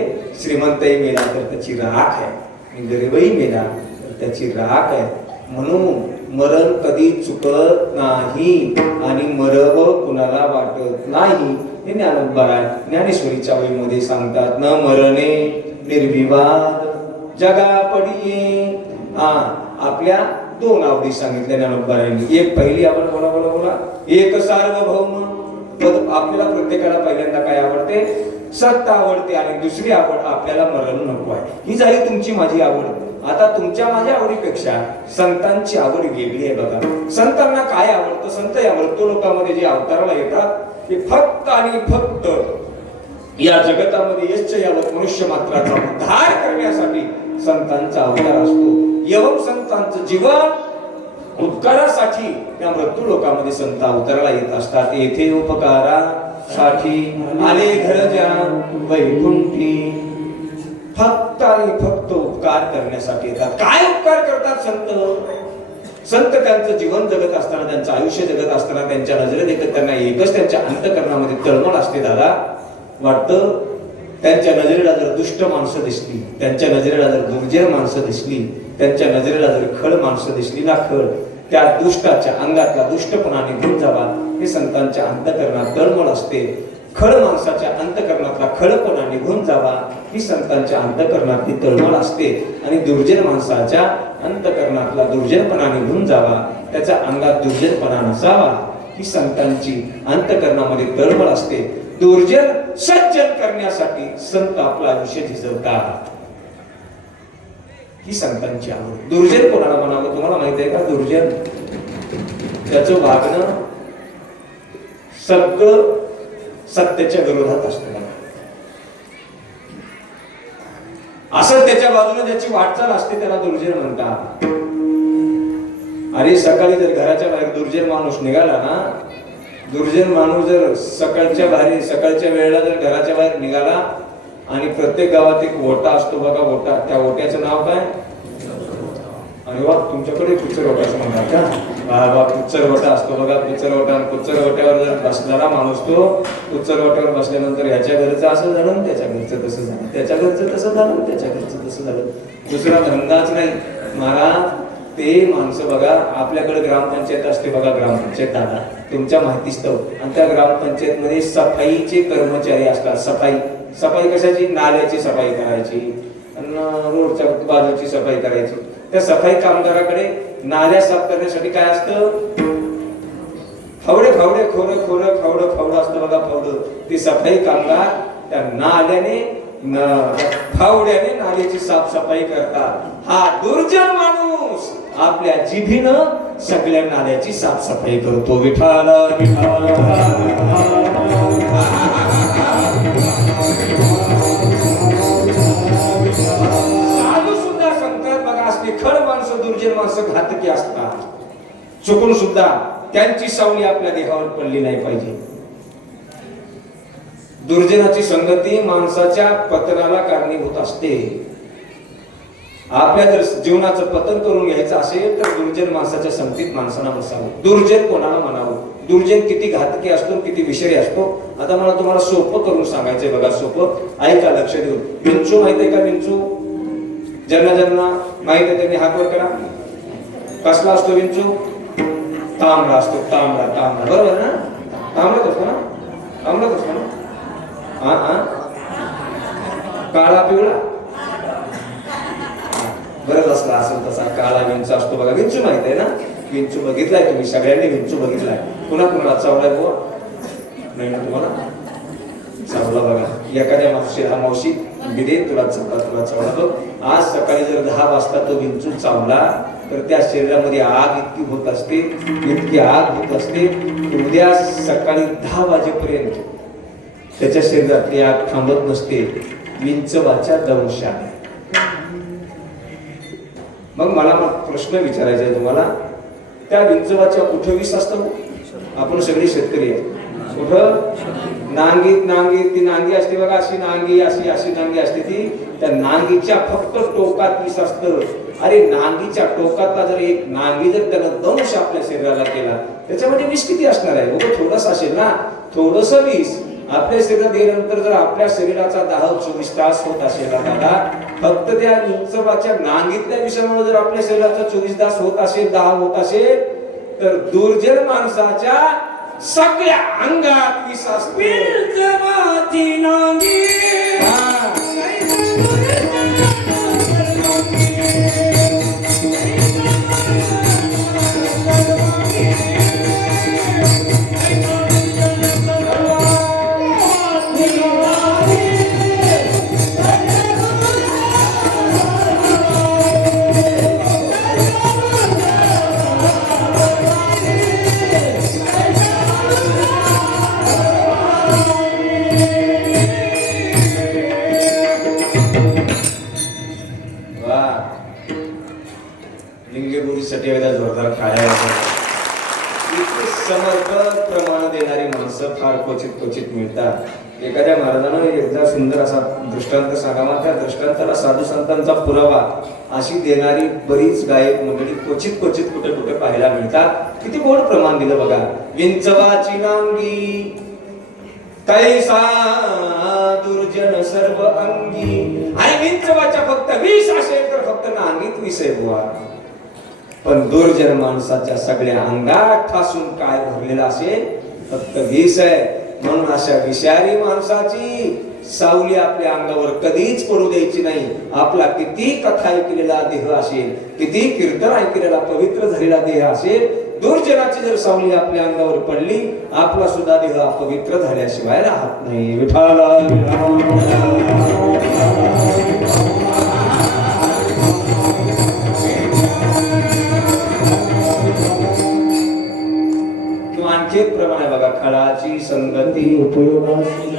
श्रीमंतही मेला तर त्याची राख आहे आणि गरीबही मेला तर त्याची राख आहे. म्हणून मरण कधी चुकत नाही आणि मरव कुणाला वाटत नाही. हे ज्ञानेश्वरीच्या वहीमध्ये सांगतात. न मरणे निर्विवाद जगा पडिये. आपल्या दोन आवडी सांगितल्या ज्ञानोबारायांनी. एक पहिली आवड, बोला बोला बोला, एक सार्वभौम पद. आपल्याला प्रत्येकाला पहिल्यांदा काय आवडते? सत्ता आवडते. आणि दुसरी आवड आपल्याला मरण नको आहे. ही झाली तुमची माझी आवड. आता तुमच्या माझ्या आवडीपेक्षा संतांची आवड वेगळी आहे बघा. संतांना काय आवडतं? संत या लोकांमध्ये जे अवताराला येतात ते फक्त आणि फक्त या जगतामध्ये यश यावत मनुष्य मात्राचा उद्धार करण्यासाठी संतांचा अवतार असतो. एवढं संतांचं जीवन उपकारासाठी त्या मृत्यू लोकांमध्ये संत अवताराला येत असतात. येथे उपकारासाठी आले घरजा वैकुंठी. फक्त आणि फक्त उपकार करण्यासाठी येतात. काय उपकार करतात संत? संत त्यांचं जीवन जगत असताना, त्यांचं आयुष्य जगत असताना त्यांच्या नजरेत एकच त्यांना एकच त्यांच्या अंतःकरणामध्ये तळमळ असते. दादा, वाटतं त्यांच्या नजरेला जर दुष्ट माणसं दिसली, त्यांच्या नजरेला जर दुर्जय माणसं दिसली, त्यांच्या नजरेला जर खळ माणसं दिसली ना, खळ, त्या दुष्टाच्या अंगातला दुष्टपणा निघून जावा हे संतांच्या अंतःकरणात तळमळ असते. खळ माणसाच्या अंतःकरणातला खळपणा निघून जावा ही संतांच्या अंतःकरणातली तळमळ असते. आणि दुर्जन माणसाच्या अंतःकरणातला दुर्जनपणा निघून जावा, त्याच्या अंगात दुर्जनपणा नसावा ही संतांची अंतःकरणामध्ये तळमळ असते. दुर्जन सज्जन करण्यासाठी संत आपलं आयुष्य झिजवतात. ही संतांची आवड. दुर्जन कोणाला म्हणावं तुम्हाला माहिती आहे का? दुर्जन त्याचं वागणं सगळं सत्याच्या विरोधात असतं. असं त्याच्या बाजूने ज्याची वाटचाल असते त्याला दुर्जन म्हणतात. अरे सकाळी जर घराच्या बाहेर दुर्जन माणूस निघाला ना, दुर्जन माणूस जर सकाळच्या वेळेला जर घराच्या बाहेर निघाला आणि प्रत्येक गावात एक ओटा असतो बघा, ओटा, त्या ओट्याचं नाव काय? अरे वा, तुमच्याकडे पुच्चर ओटाचं म्हणतात का? पुच्चर ओटा असतो बघा, पुच्चर ओटा. पुच्चर ओट्यावर जर बसणारा माणूस तो पुच्चर ओट्यावर बसल्यानंतर ह्याच्या घरचं असं झालं, त्याच्या घरचं तसं झालं, त्याच्या घरचं तसं झालं, त्याच्या घरचं तसं झालं. दुसरा धंदाच नाही महाराज. ते माणसं बघा, आपल्याकडे ग्रामपंचायत असते बघा, ग्रामपंचायत दादा तुमच्या माहितीस्तव. आणि त्या ग्रामपंचायत मध्ये सफाईचे कर्मचारी असतात. सफाई कशाची? नाल्याची सफाई करायची, रोडच्या बाजूची सफाई करायची. त्या सफाई कामगाराकडे नाल्या साफ करण्यासाठी काय असतं? फावडे फावडं असतं बघा, फावडं. ते सफाई कामगार त्या नाल्याने फावड्याने नाल्याची साफसफाई करतात. हा दुर्जन माणूस आपल्या जिभीनं सगळ्या नाल्याची साफसफाई करतो. विठाला विठाला. साधू सुद्धा सांगतात बघा, असते खड माणसं, दुर्जन माणसं घातकी असतात. चुकून सुद्धा त्यांची सावली आपल्या देहावर पडली नाही पाहिजे. दुर्जनाची संगती माणसाच्या पतनाला कारणीभूत असते. आपल्या जर जीवनाचं पतन करून घ्यायचं असेल तर दुर्जन माणसाच्या संगतीत माणसाला बसावं. दुर्जन कोणाला म्हणावं? दुर्जन किती घातकी असतो, किती विषारी असतो. आता मला तुम्हाला सोपं करून सांगायचंय बघा, सोपं ऐका, लक्ष देऊन. विंचू माहित आहे का? विंचू ज्यांना माहित आहे त्यांनी हात वर करा. कसला असतो विंचू? तांबडा असतो. तांबडा बरोबर ना? तांबडाच असतो ना? तांबडाच असतो ना? काळा पिवळा बरंच असला असेल तसा काळा विंचू असतो बघा. विंचू माहित आहे ना? विंचू बघितलाय तुम्ही सगळ्यांनी? विंचू बघितलाय? कुणाला चावलाय बुवा? नाही ना तुम्हाला? चावला बघा. एखाद्या मावशी विदे तुला चावला बघ. आज सकाळी जर 10 वाजता तो विंचू चावला तर त्या शरीरामध्ये आग इतकी होत असते, इतकी आग होत असते की उद्या सकाळी 10 वाजेपर्यंत त्याच्या शरीरातली आग थांबत नसते, विंचवाच्या दंशाने. मग मला प्रश्न विचारायचा आहे तुम्हाला, त्या विंचवाच्या कुठं विष असतं? आपण सगळे शेतकरी आहे, कुठं? नांगीत ती नांगी असते बघा, अशी नांगी, अशी नांगी असते ती. त्या नांगीच्या फक्त टोकात विष असतं. अरे नांगीच्या टोकातला जर एक नांगी जर त्यानं दंश आपल्या शरीराला केला, त्याच्यामध्ये विष किती असणार आहे? थोडंसं असेल ना, थोडस विष आपल्या शरीरात गेल्यानंतर जर आपल्या शरीराचा दाह 24 तास होत असेल दादा, फक्त त्या विंचवाच्या नांगीतल्या विषामुळे जर आपल्या शरीराचा 24 तास होत असेल, दाह होत असेल, तर दुर्जन माणसाच्या सगळ्या अंगात विष असते. विंचवाची नांगी लिंगेगुरीसाठी एकदा जोरदार टाळ्या वाजवा. इतके समर्पक प्रमाण देणारी माणसं फार क्वचित मिळतात. एखाद्या महाराजानं एकदा सुंदर असा दृष्टांत सांगावा, त्या दृष्टांताला साधू संतांचा पुरावा अशी देणारी बरीच गायक मंडळी क्वचित कुठे पाहायला मिळतात. किती गोड प्रमाण दिलं बघा. विंचवाची नांगी तैसा दुर्जन सर्व अंगी. आणि विंचवाच्या फक्त विष असेल तर फक्त नांगीत विष आहे बुवा, पण दुर्जन माणसाच्या सगळ्या अंगात ठासून काय भरलेलं असेल? फक्त विष आहे. म्हणून अशा विषारी माणसाची सावली आपल्या अंगावर कधीच पडू द्यायची नाही. आपला किती कथा ऐकलेला देह असेल, किती कीर्तन ऐकलेला पवित्र झालेला देह असेल, दुर्जनाची जर सावली आपल्या अंगावर पडली, आपला सुद्धा देह अपवित्र झाल्याशिवाय राहत नाही. विठाला आणखी एक प्रमाण आहे बघा. खळाची संगती उपयोगाची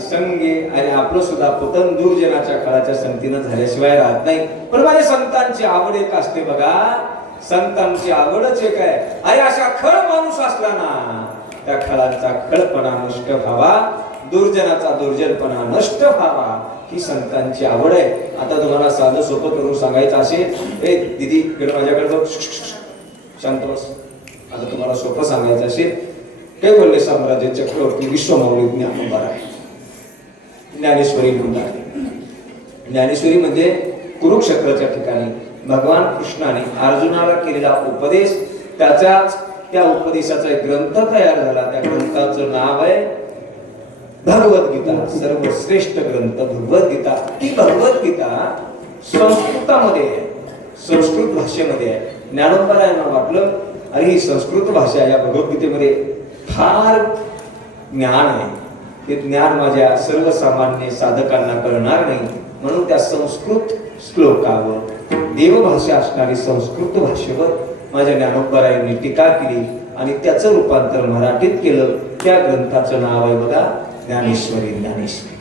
संगे. आणि आपलं सुद्धा पतन दुर्जनाच्या काळाच्या संगतीनं झाल्याशिवाय राहत नाही. पण माझ्या संतांची आवड एक असते बघा, संतांची आवडच एक आहे. अरे अशा खळ माणूस असला ना, त्या खळांचा खळपणा नष्ट व्हावा, दुर्जनाचा दुर्जनपणा नष्ट व्हावा, ही संतांची आवड आहे. आता तुम्हाला साधं सोपं करून सांगायचं असेल, ए दीदी इकडे माझ्याकडे बघ, शांत बस. आता तुम्हाला सोपं सांगायचं असेल, कैवल्य साम्राज्य चक्रवर्ती विश्वमाऊली ज्ञानोबा आहे, ज्ञानेश्वरी म्हणतात. ज्ञानेश्वरी म्हणजे कुरुक्षेत्राच्या ठिकाणी भगवान कृष्णाने अर्जुनाला केलेला उपदेश, त्या उपदेशाचा एक ग्रंथ तयार झाला. त्या ग्रंथाचं नाव आहे भगवद्गीता. सर्वश्रेष्ठ ग्रंथ भगवद्गीता. ती भगवद्गीता संस्कृतामध्ये आहे, संस्कृत भाषेमध्ये आहे. ज्ञानोबारायांना वाटलं अरे ही संस्कृत भाषा, या भगवद्गीतेमध्ये फार ज्ञान आहे, हे ज्ञान माझ्या सर्वसामान्य साधकांना कळणार नाही. म्हणून त्या संस्कृत श्लोकावर, देवभाषा असणारी संस्कृत भाषेवर माझ्या ज्ञानोबारायांनी टीका केली आणि त्याचं रूपांतर मराठीत केलं. त्या ग्रंथाचं नाव आहे बघा ज्ञानेश्वरी. ज्ञानेश्वरी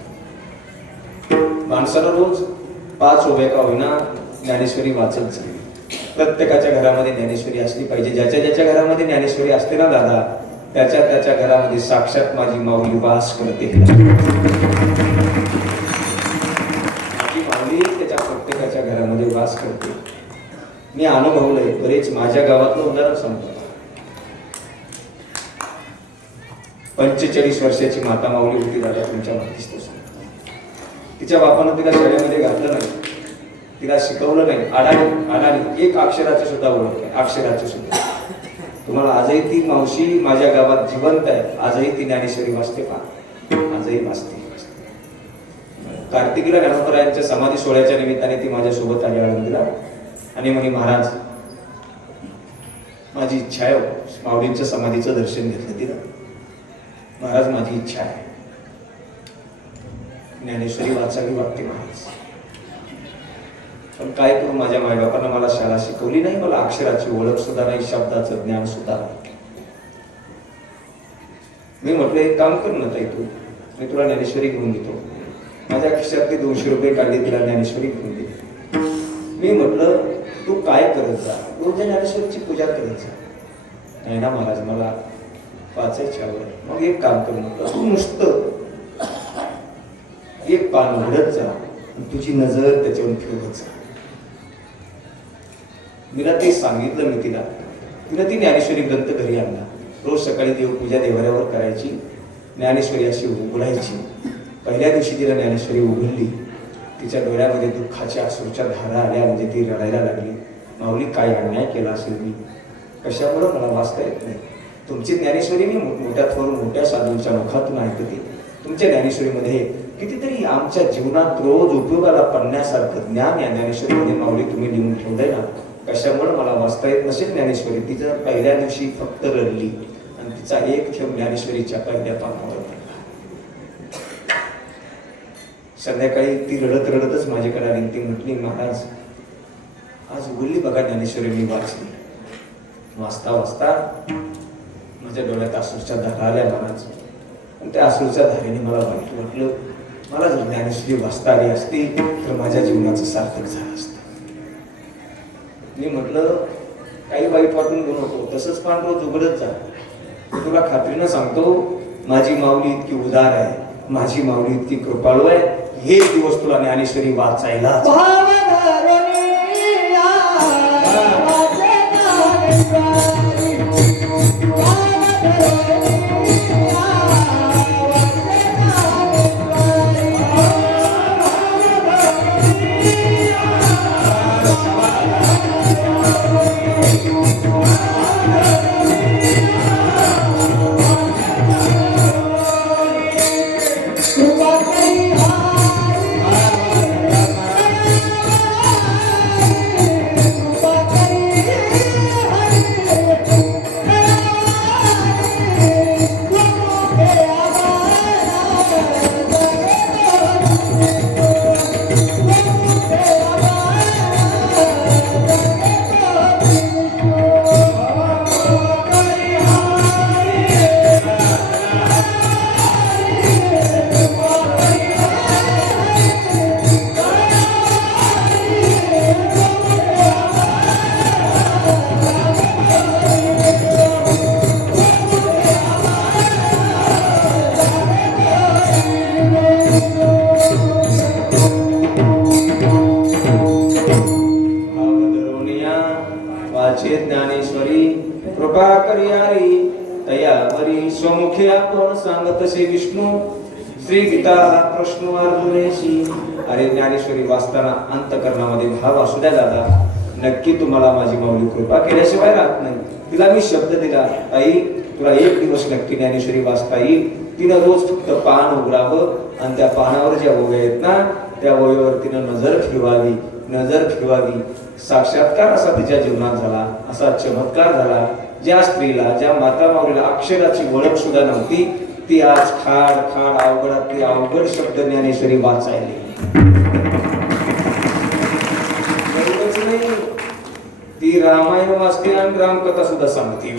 माणसाला रोज 5 ओव्या का होईना ज्ञानेश्वरी वाचत जाईल. प्रत्येकाच्या घरामध्ये ज्ञानेश्वरी असली पाहिजे. ज्याच्या घरामध्ये ज्ञानेश्वरी असते ना दादा, त्याच्या घरामध्ये साक्षात माझी माऊली वास करते. ज्यांच्या घरामध्ये वास करते. मी अनुभवलंय, बरेच माझ्या गावातलं उदाहरण सांगतो. 45 वर्षाची माता माऊली होती दादा, तुमच्या माहितीच तो सांगतो. तिच्या बापानं तिला शाळेमध्ये घातलं नाही, तिला शिकवलं नाही. अडाणी एक अक्षराची सुद्धा ओळख नाही, अक्षराची सुद्धा. तुम्हाला आजही ती मावशी माझ्या गावात जिवंत आहे. आजही ती ज्ञानेश्वरी वाचते पहा, आजही वाचते. कार्तिकीला ज्ञानोबरायांच्या समाधी सोहळ्याच्या निमित्ताने ती माझ्यासोबत आली आळंदीला आणि म्हणे, महाराज माझी इच्छा आहे माऊलींच्या समाधीचं दर्शन घेतलं तिला. महाराज माझी इच्छा आहे ज्ञानेश्वरी वाचावी वाटते महाराज, पण काय करू, माझ्या मायबापांना मला शाळा शिकवली नाही, मला अक्षराची ओळख सुद्धा नाही, शब्दाचं ज्ञान सुद्धा नाही. मी म्हटलं एक काम कर ना ताई, तू मी तुला ज्ञानेश्वरी घेऊन देतो. माझ्या खिशातले 200 रुपये काढले, तिला ज्ञानेश्वरी घेऊन दिली. मी म्हटलं तू काय करत जा, रोज ज्ञानेश्वरीची पूजा करत जा. नाही ना महाराज, मला वाचायची आवड. मग एक काम कर म्हटलं, तू नुसतं एक पान उघडत जा, तुझी नजर त्याच्यावर फिरवत जा. मला ते सांगितलं मी तिला. तिनं ती ज्ञानेश्वरी ग्रंथ घरी आणला. रोज सकाळी देवपूजा देवाऱ्यावर करायची, ज्ञानेश्वरी अशी उघडायची. पहिल्या दिवशी तिला ज्ञानेश्वरी उघडली, तिच्या डोळ्यामध्ये दुःखाच्या अश्रूच्या धारा आल्या, म्हणजे ती रडायला लागली. माऊली काय अन्याय केला असेल मी, कशामुळं मला वाचता येत नाही. तुमची ज्ञानेश्वरी मी मोठ्या थोर मोठ्या साधूंच्या मुखातून ऐकते. तुमच्या ज्ञानेश्वरीमध्ये कितीतरी आमच्या जीवनात रोज उपयोगाला पडण्यासारखं ज्ञान या ज्ञानेश्वरीमध्ये माऊली तुम्ही लिहून ठेवलंय ना, कशामुळे मला वाचता येत नसेल ज्ञानेश्वरी. तिचं पहिल्या दिवशी फक्त रडली आणि तिचा एक थेंब ज्ञानेश्वरीच्या पहिल्या पानावर पडला. संध्याकाळी ती रडत रडतच माझ्याकडे आली. ती म्हटली, महाराज आज उघडली बघा ज्ञानेश्वरी, मी वाचली. वाचता वाचता माझ्या डोळ्यात अश्रूच्या धारा आल्या महाराज. आणि त्या अश्रूच्या धारेने मला वाईट वाटलं. मला जर ज्ञानेश्वरी वाचता आली असती तर माझ्या जीवनाचं सार्थक झालं असतं. मी म्हटलं काही वाईट वाटून घेऊ नको, तसंच पान रोज उघडत जा. तुला खात्रीनं सांगतो, माझी माऊली इतकी उदार आहे, माझी माऊली इतकी कृपाळू आहे, हे दिवस तुला ज्ञानेश्वरी वाचायला ज्ञानेश्वरी कृपा करियारी तयावरी स्वमुखे आपण सांगत असे विष्णू श्री गीता कृष्ण अर्जुनेशी. अरे ज्ञानेश्वरी वाचताना अंतकरणामध्ये भाव असू द्या दादा, नक्की तुम्हाला माझी माऊली कृपा केल्याशिवाय राहत नाही. तिला मी शब्द दिला, आई तुला एक दिवस नक्की ज्ञानेश्वरी वाचता येईल. तिनं रोज फक्त पान उघडावं आणि त्या पानावर ज्या ओव्या आहेत ना, त्या ओव्यावर तिनं नजर फिरवावी. साक्षात्कार असा तिच्या जीवनात झाला, असा चमत्कार झाला. ज्या स्त्रीला, ज्या माता माऊलीला अक्षराची ओळख सुद्धा नव्हती, ती आज खाड खाड अवघडातली अवघड शब्द ज्ञानेश्वरी वाचायली. ती रामायण वाचते आणि रामकथा सुद्धा सांगते.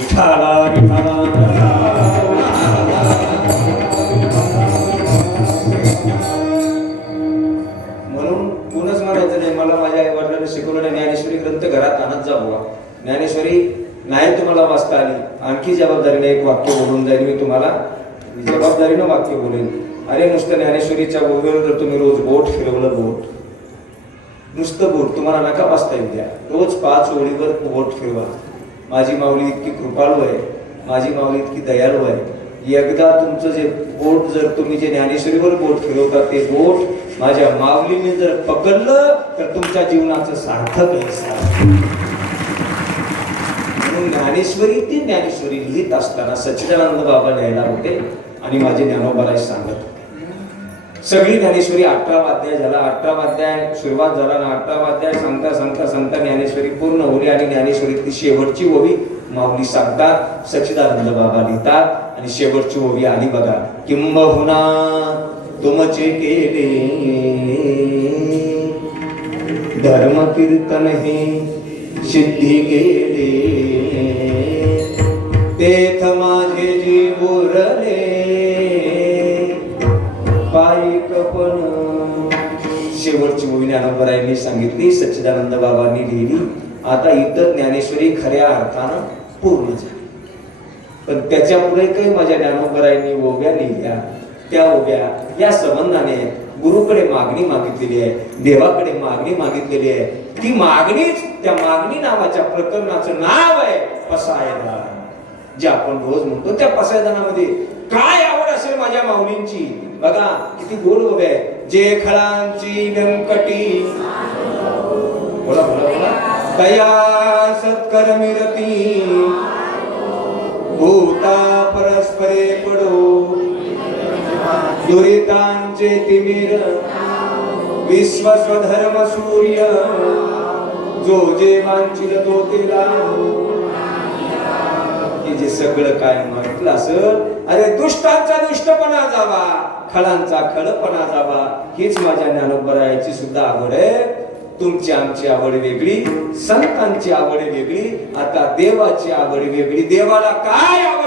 म्हणून कोणच म्हणायचं नाही मला माझ्या आई वडिलांनी शिकवलं ज्ञानेश्वरी ग्रंथ घरात आणत जा बुवा. ज्ञानेश्वरी नाही तुम्हाला वाचता आली, आणखी जबाबदारीने एक वाक्य बोलून जाईल मी तुम्हाला, जबाबदारीनं वाक्य बोलेन. अरे नुसतं ज्ञानेश्वरीच्या ओव्यावर जर तुम्ही रोज बोट फिरवलं, बोट नुसतं बोट तुम्हाला नका वाचता येऊ द्या, रोज 5 ओळीवर बोट फिरवा. माझी माऊली इतकी कृपाळू आहे, माझी माऊली इतकी दयाळू आहे. एकदा तुमचं जे बोट जर तुम्ही जे ज्ञानेश्वरीवर बोट फिरवता ते बोट माझ्या माऊलीने जर पकडलं तर तुमच्या जीवनाचं सार्थक आहे. म्हणून ज्ञानेश्वरी ती ज्ञानेश्वरी लिहित असताना सच्चिदानंद बाबा लिहायला होते आणि माझे ज्ञानोबाला सांगत सगळी ज्ञानेश्वरी 18 अध्याय झाला. 18 अध्याय सुरुवात झाला ना 18 अध्याय सांगता सांगता सांगता ज्ञानेश्वरी पूर्ण होली आणि ज्ञानेश्वरीतली शेवटची ओवी माऊली सांगतात, सच्चिदानंद बाबा लिहितात आणि शेवटची ओवी आली बघा. किंबहुना तुमचे केले धर्म कीर्तन हे सिद्धी गेले, तेथ माझे जीव उरले पायिक पण. शेवटची ओवी ज्ञानोबरायांनी सांगितली, सच्चिदानंद बाबांनी लिहिली. आता इतर ज्ञानेश्वरी खऱ्या अर्थानं पूर्ण झाली, पण त्याच्या पुढे काही माझ्या ज्ञानोबरायांनी ओव्या लिहिल्या. त्या ओव्या या संबंधाने गुरुकडे मागणी मागितलेली आहे, देवाकडे मागणी मागितलेली आहे. ती मागणीच त्या मागणी नावाच्या प्रकरणाचं नाव आहे पसायदान, जे आपण रोज म्हणतो. त्या पसायदानामध्ये काय आवड असेल माझ्या माऊलींची बघा, किती गोड ओव्या आहे. जे खळांची व्यंकटी बोला बोला बोला, दया सत्कर मिरती भूता परस्परे पडो, दुरितांचे तिमिर विश्व स्वधर्म सूर्य, जो जे वांछिल तो ते लाभो. हे जे सगळं काय म्हटलं असं, अरे दुष्टांचा दुष्टपणा जावा, खळांचा खळपणा जावा. हीच माझ्या ज्ञानोबरायाची सुद्धा आवड आहे. तुमची आमची आवड वेगळी, संतांची आवड वेगळी, आता देवाची आवड वेगळी. देवाला काय आवडतं?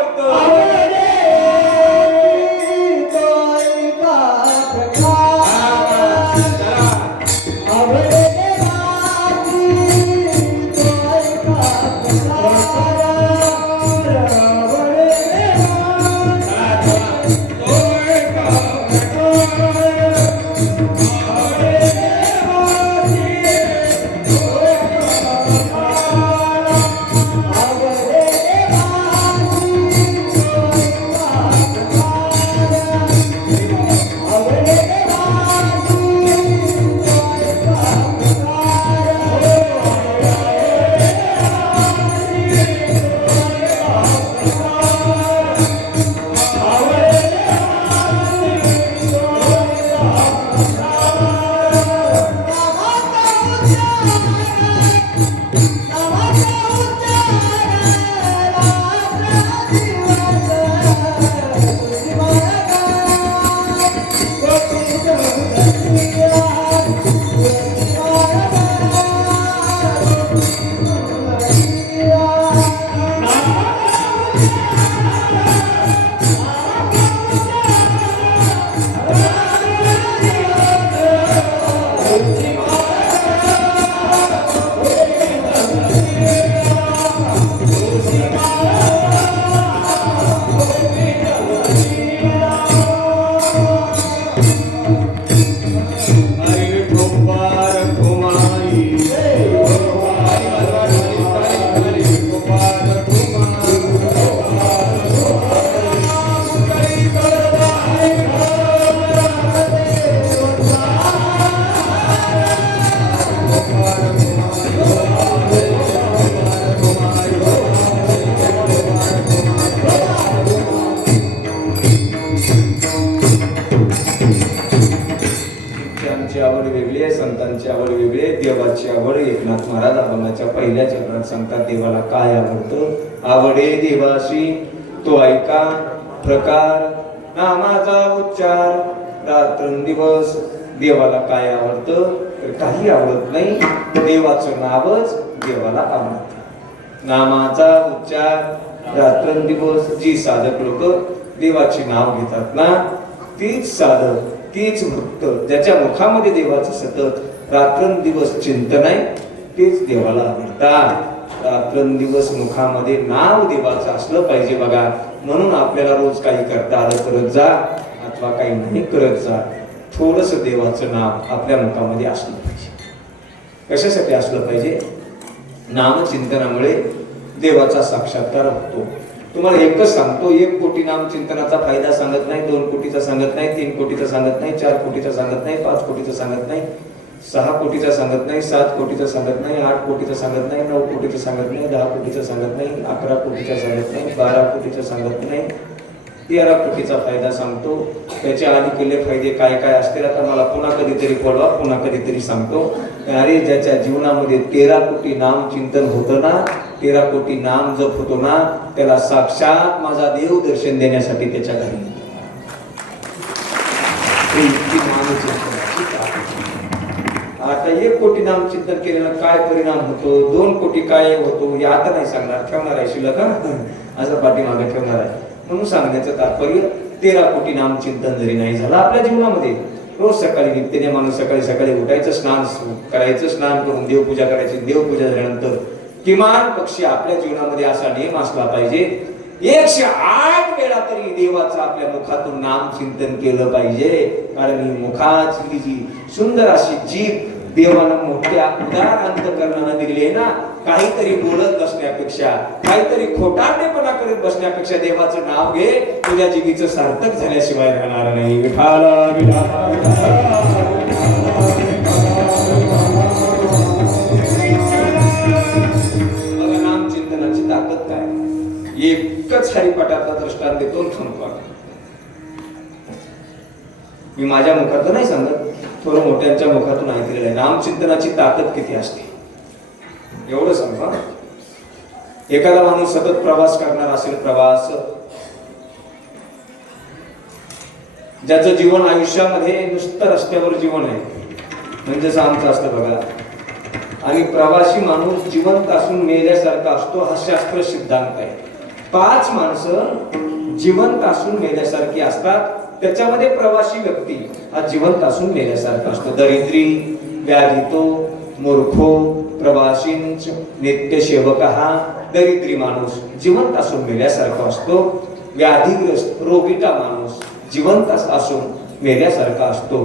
संतांची आवड वेगळी आहे, देवाची आवड. एकनाथ महाराज अभंगाच्या पहिल्या चरणात सांगतात, देवाला काय आवडतं? आवडे देवाशी तो ऐका प्रकार, नामाचा उच्चार रात्रंदिवस. देवाला काय आवडतं? तर काही आवडत नाही, देवाचं नावच देवाला आवडतं. नामाचा उच्चार रात्रंदिवस. जी साधक लोक देवाचे नाव घेतात ना, तीच साधक, तीच भक्त, ज्याच्या मुखामध्ये देवाचं सतत रात्रंदिवस चिंतन आहे, तेच देवाला आवडतात. रात्रंदिवस मुखामध्ये नाव देवाचं असलं पाहिजे बघा. म्हणून आपल्याला रोज काही करता आलं करत जा, अथवा काही नाही करत जा, थोडस देवाचं नाव आपल्या मुखामध्ये असलं पाहिजे. कशासाठी असलं पाहिजे? नामचिंतनामुळे देवाचा साक्षात्कार होतो. तुम्हाला एकच सांगतो, 1 कोटी नामचिंतनाचा फायदा सांगत नाही, 2 कोटीचा सांगत नाही, 3 कोटीचा सांगत नाही, 4 कोटीचा सांगत नाही, 5 कोटीचा सांगत नाही, 6 कोटीचा सांगत नाही, 7 कोटीचा सांगत नाही, 8 कोटीचा सांगत नाही, 9 कोटीचा सांगत नाही, 10 कोटीचा सांगत नाही, 11 कोटीचा सांगत नाही, 12 कोटीचा सांगत नाही, 13 कोटीचा फायदा सांगतो. त्याचे आधी केले फायदे काय काय असतील आता मला पुन्हा कधीतरी बोलवा, पुन्हा कधीतरी सांगतो. अरे ज्याच्या जीवनामध्ये 13 कोटी नाम चिंतन होतं ना, 13 कोटी नाम जप होतो ना, त्याला साक्षात माझा देव दर्शन देण्यासाठी त्याच्या घरी येतो. आता 1 कोटी नाम चिंतन केलेला काय परिणाम होतो, 2 कोटी काय होतो हे आता नाही सांगणार, ठेवणार आहे शिल्लक असं पाठीमागे ठेवणार आहे. म्हणून सांगण्याचं तात्पर्य 13 कोटी नाम चिंतन जरी नाही झालं आपल्या जीवनामध्ये, रोज सकाळी नित्यने माणूस सकाळी उठायचं, स्नान करायचं, स्नान करून देवपूजा करायची, देवपूजा झाल्यानंतर किमान पक्षी आपल्या जीवनामध्ये असा नियम असला पाहिजे, 108 वेळा तरी देवाचं आपल्या मुखातून नाम चिंतन केलं पाहिजे. कारण ही मुखाची जी सुंदर अशी जीभ देवानं मोठ्या उदार अंतकरणानं दिली आहे ना, काहीतरी बोलत बसण्यापेक्षा, काहीतरी खोटारडेपणा करत बसण्यापेक्षा देवाचं नाव घे, तुझ्या जीवीचं सार्थक झाल्याशिवाय राहणार नाही. विठाला विठाला बघा नाम चिंतनाची ताकद काय. एकच हरिपाठाचा दृष्टांत देतो थांबवा. मी माझ्या मुखातून नाही सांगत, थोडं मोठ्यांच्या मुखातून ऐकलेलं आहे. नामचिंतनाची ताकद किती असते एवढं सांगा. एखादा माणूस सतत प्रवास करणार असेल, प्रवास ज्याचं जीवन आयुष्यामध्ये नुसतं रस्त्यावर जीवन आहे म्हणजेच आमचं असतं बघा. आणि प्रवासी माणूस जिवंत असून मेल्यासारखा असतो हा शास्त्र सिद्धांत आहे. 5 माणसं जिवंत असून मेल्यासारखी असतात, त्याच्यामध्ये प्रवासी व्यक्ती हा जिवंत असून मेल्यासारखा असतो. दरिद्री, व्याधितो, मूर्खो, प्रवासींच, नित्य सेवक हा दरिद्री माणूस जिवंत असून मेल्यासारखा असतो. व्याधिग्रस्त रोगिटा माणूस जिवंत असून मेल्यासारखा असतो.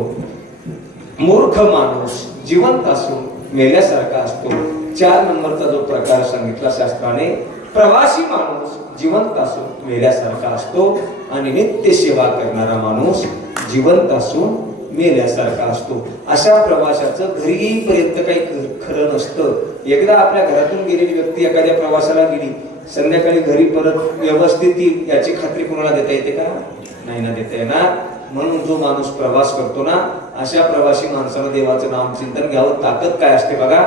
मूर्ख माणूस जिवंत असून मेल्यासारखा असतो. 4 नंबरचा जो प्रकार सांगितला शास्त्राने, प्रवासी माणूस जिवंत असून मेल्यासारखा असतो आणि नित्य सेवा करणारा माणूस जिवंत असून मेल्यासारखा असतो. अशा प्रवासाचं घरी येईपर्यंत काही खरं नसतं. एकदा आपल्या घरातून गेलेली व्यक्ती एखाद्या प्रवासाला गेली, संध्याकाळी घरी परत व्यवस्थित येईल याची खात्री कोणाला देता येते का? नाही ना देता येणार. म्हणून जो माणूस प्रवास करतो ना, अशा प्रवासी माणसाला देवाचं नाम चिंतन घ्यावं. ताकद काय असते बघा,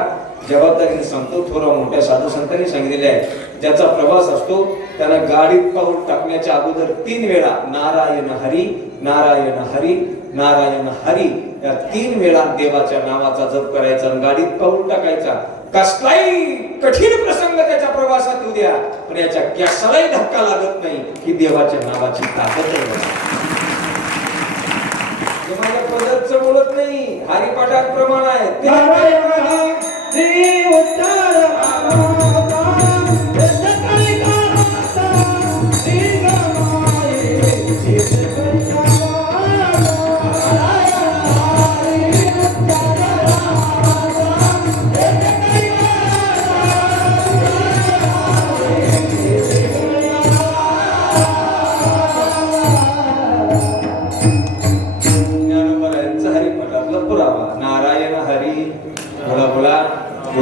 जबाबदारीने सांगतो. थोडा मोठ्या साधू संतांनी सांगितलेले आहे, ज्याचा प्रवास असतो त्याला गाडीत पाऊल टाकण्याच्या अगोदर 3 वेळा नारायण हरी नारायण हरी नारायण हरी या 3 वेळा देवाच्या नावाचा जप करायचा आणि गाडीत पाऊल टाकायचा. कसलाही कठीण प्रसंग त्याच्या प्रवासात येऊ द्या, पण याच्या कशालाही धक्का लागत नाही. ही देवाच्या नावाची ताकद आहे. माझ्या पदरचं बोलत नाही, हरिपाठात प्रमाण आहे.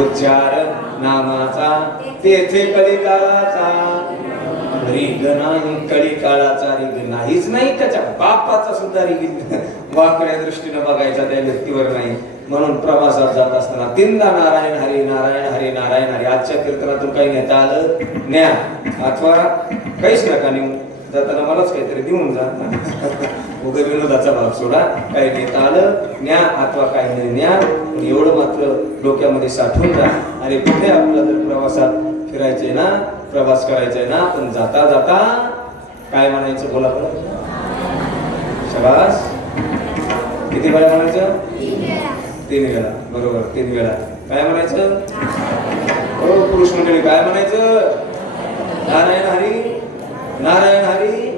उच्चार नामाचा तेथे कलिकाळाचा रिग नाही, कलिकाळाचा रिग नाहीच नाही, त्याच्या बापाचा सुद्धा रिग वाकड्या दृष्टीने बघायचा त्या व्यक्तीवर नाही. म्हणून प्रवासात जात असताना 3दा नारायण हरी नारायण हरी नारायण हरी. आजच्या कीर्तनातून काही नेता आलं न्या, अथवा काहीच नका नेऊ, जाताना मलाच काहीतरी देऊन जा. उगा विनोदाचा भाग सोडा. काही नेता आलं न्या, अथवा काही नाही न्या, पण एवढं मात्र डोक्यामध्ये साठवून जा. आणि पुढे आपल्याला जर प्रवासात फिरायचंय ना, प्रवास करायचंय ना, पण जाता जाता काय म्हणायचं बोला बरं. शाबास. किती वेळा म्हणायचं? 3 वेळा. बरोबर, 3 वेळा. काय म्हणायचं? हो पुरुष मंडळी, काय म्हणायचं? नारायण हरी नारायण हरी.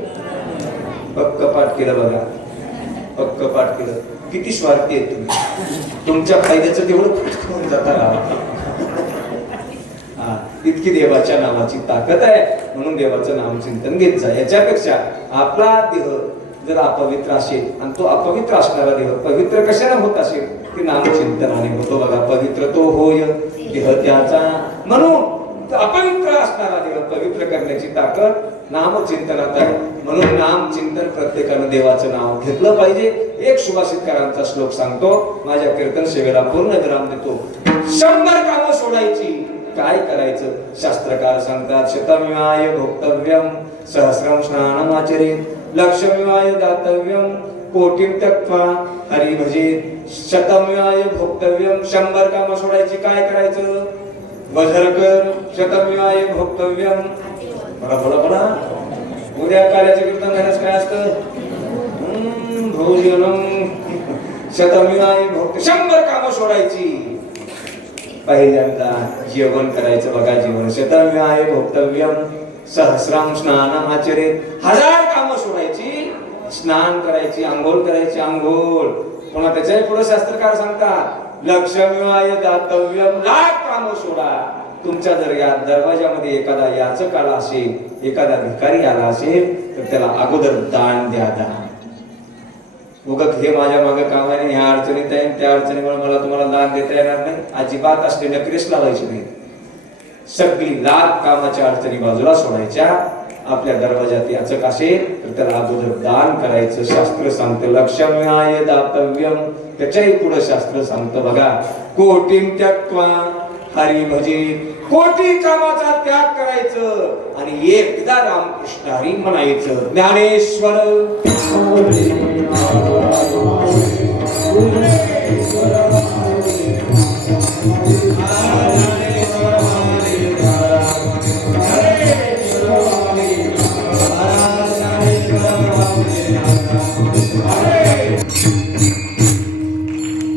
पक्क पाठ केलं बघा. पक्क पाठ केलं. किती स्वार्थी आहे तुम्ही, तुमच्या फायद्याचं तेवढं पटकवून जाता राहा. इतकी देवाच्या नावाची ताकद आहे, म्हणून देवाचं नामचिंतन घेत जा. याच्यापेक्षा आपला देह जर अपवित्र असेल आणि तो अपवित्र असणारा देह पवित्र कशाने होत असेल, ते नामचिंतनाने होतो बघा. पवित्र तो होय देह त्याचा, म्हणून अपवित्र असणारा देह पवित्र करण्याची ताकद नामचिंतनात आहे. म्हणून नामचिंतन प्रत्येकानं देवाचं नाव घेतलं पाहिजे. एक सुभाषितकारांचा श्लोक सांगतो, माझ्या कीर्तन सेवेला पूर्ण विराम देतो. 100 कामं सोडायची, काय करायचं? शास्त्रकार सांगतात, शतमिवाय भोक्तव्यम सहस्रम स्नानमाचरेत, लक्षमिवाय दातव्यम कोटिं त्यक्त्वा हरी भजेत. शतमिवाय भोक्तव्यम, 100 कामं सोडायची, काय करायचं? वजर कर. शतमिवाय भोक्तव्यम, बघा बोला बोला. उद्या कार्याचं कीर्तन करण्यास काय असतं? भोजनम. शतमिवाय भोक्त, 100 कामं सोडायची. पहिल्यांदा जेवण करायचं बघा, जेवण. शतमिवाय भोक्तव्यम सहस्राम स्नानम आचरेत, 1000 कामं सोडायची, स्नान करायची, आंघोळ करायची, आंघोळ. पुन्हा त्याच्याही पुढे शास्त्रकार सांगतात, लक्षमिवाय दातव्यम, 1,00,000 कामं सोडा. तुमच्या जर या दरवाजामध्ये एखादा याचक आला असेल, एखादा भिकारी आला असेल, तर त्याला अगोदर दान द्या. दान उगाच हे माझ्या मागे कामाने ह्या अडचणीत आहे, त्या अडचणीमुळे मला तुम्हाला दान देता येणार नाही, अजिबात असले नक्रीस लावायची नाही. सगळी लाख कामाच्या अडचणी बाजूला सोडायच्या. आपल्या दरवाजात याचक असेल तर त्याला अगोदर दान करायचं. शास्त्र सांगतं लक्षमिवाय दातव्यम, त्याच्याही पुढे शास्त्र सांगतं बघा, कोटिं त्यक्त्वा हरी भजेत, कोटी कामाचा त्याग करायचं आणि एकदा रामकृष्ण हरी म्हणायचं. ज्ञानेश्वर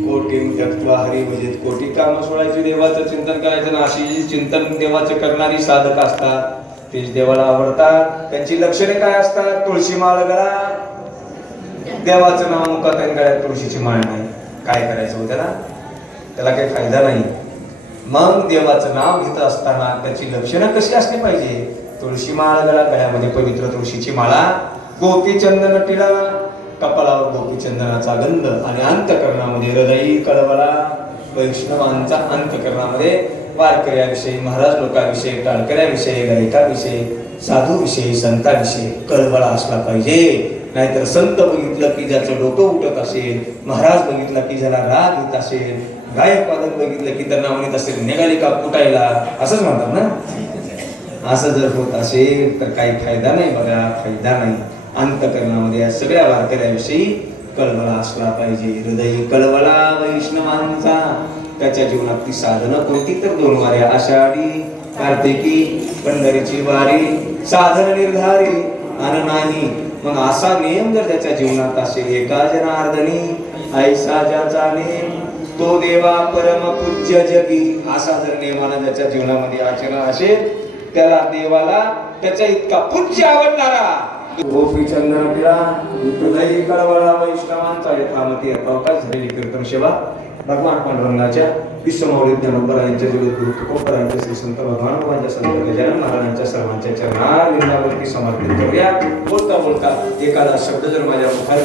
कोटिं त्यक्त्वा हरी भजेत, कोटी कामं सोडायची, देवाचं चिंतन करायचं. ना अशी चिंतन देवाचं करणारी साधक असतात, तेच देवाला आवडतात. त्यांची लक्षणे काय असतात? तुळशी माळ गळा, देवाचं नाव मुखात आणि गळ्यात तुळशीची माळ नाही. काय करायचं होतं ना, त्याला काही फायदा नाही. मग देवाचं नाव घेत असताना त्याची लक्षणं कशी असली पाहिजे? तुळशी माळ गळा, गळ्यामध्ये पवित्र तुळशीची माळा, गोपीचंदन टिळा, कपाळावर गोपीचंदनाचा गंध, आणि अंतकरणामध्ये हृदयी कळवळा. वैष्णवांचा अंतकरणामध्ये वारकऱ्याविषयी, महाराज लोकांविषयी, टाळकऱ्याविषयी, गायकाविषयी, साधूविषयी, संतांविषयी कळवळा असला पाहिजे. नाहीतर संत बघितलं की ज्याचं डोकं उठत असेल, महाराज बघितला की ज्याला राग येत असेल, गायक वादक बघितलं की त्यांना म्हणत असेल निघाली का कुटायला, असंच म्हणतात ना. असं जर होत असेल तर काही फायदा नाही बघा, फायदा नाही. अंतकरणामध्ये या सगळ्या वारकऱ्याविषयी कळवळा असला पाहिजे. हृदयी कळवळा वैष्णवांचा. त्याच्या जीवनातली साधनं कोणती? तर 2 वाऱ्या, आषाढी कार्तिकी, पंढरीची वारी. साधन निर्धारी आणि नाही. मग असा नियम जर त्याच्या जीवनात असेल, एका जनार्दनी ऐसा ज्याचा नेम, तो देवा परम पूज्य जगी. असा जर नेमानं त्याच्या जीवनामध्ये आचरण असेल, त्याला देवाला त्याच्या इतका पूज्य आवडणारा गोपीचंदन टिळा, हृदयी कळवळा वैष्णवांचा. यथामती अवकाश झालेली कीर्तन सेवा भगवान पांडुरंगाच्या विश्वमौली ज्ञानोबा यांच्या जगद्गुरु तुकोबरायांच्या श्री संत भगवान माझ्या संत गजानन महाराजांच्या सर्वांच्या चरणारविंदावरती समर्पित करूया. बोलता बोलता एखादा शब्द जर माझ्या मुखात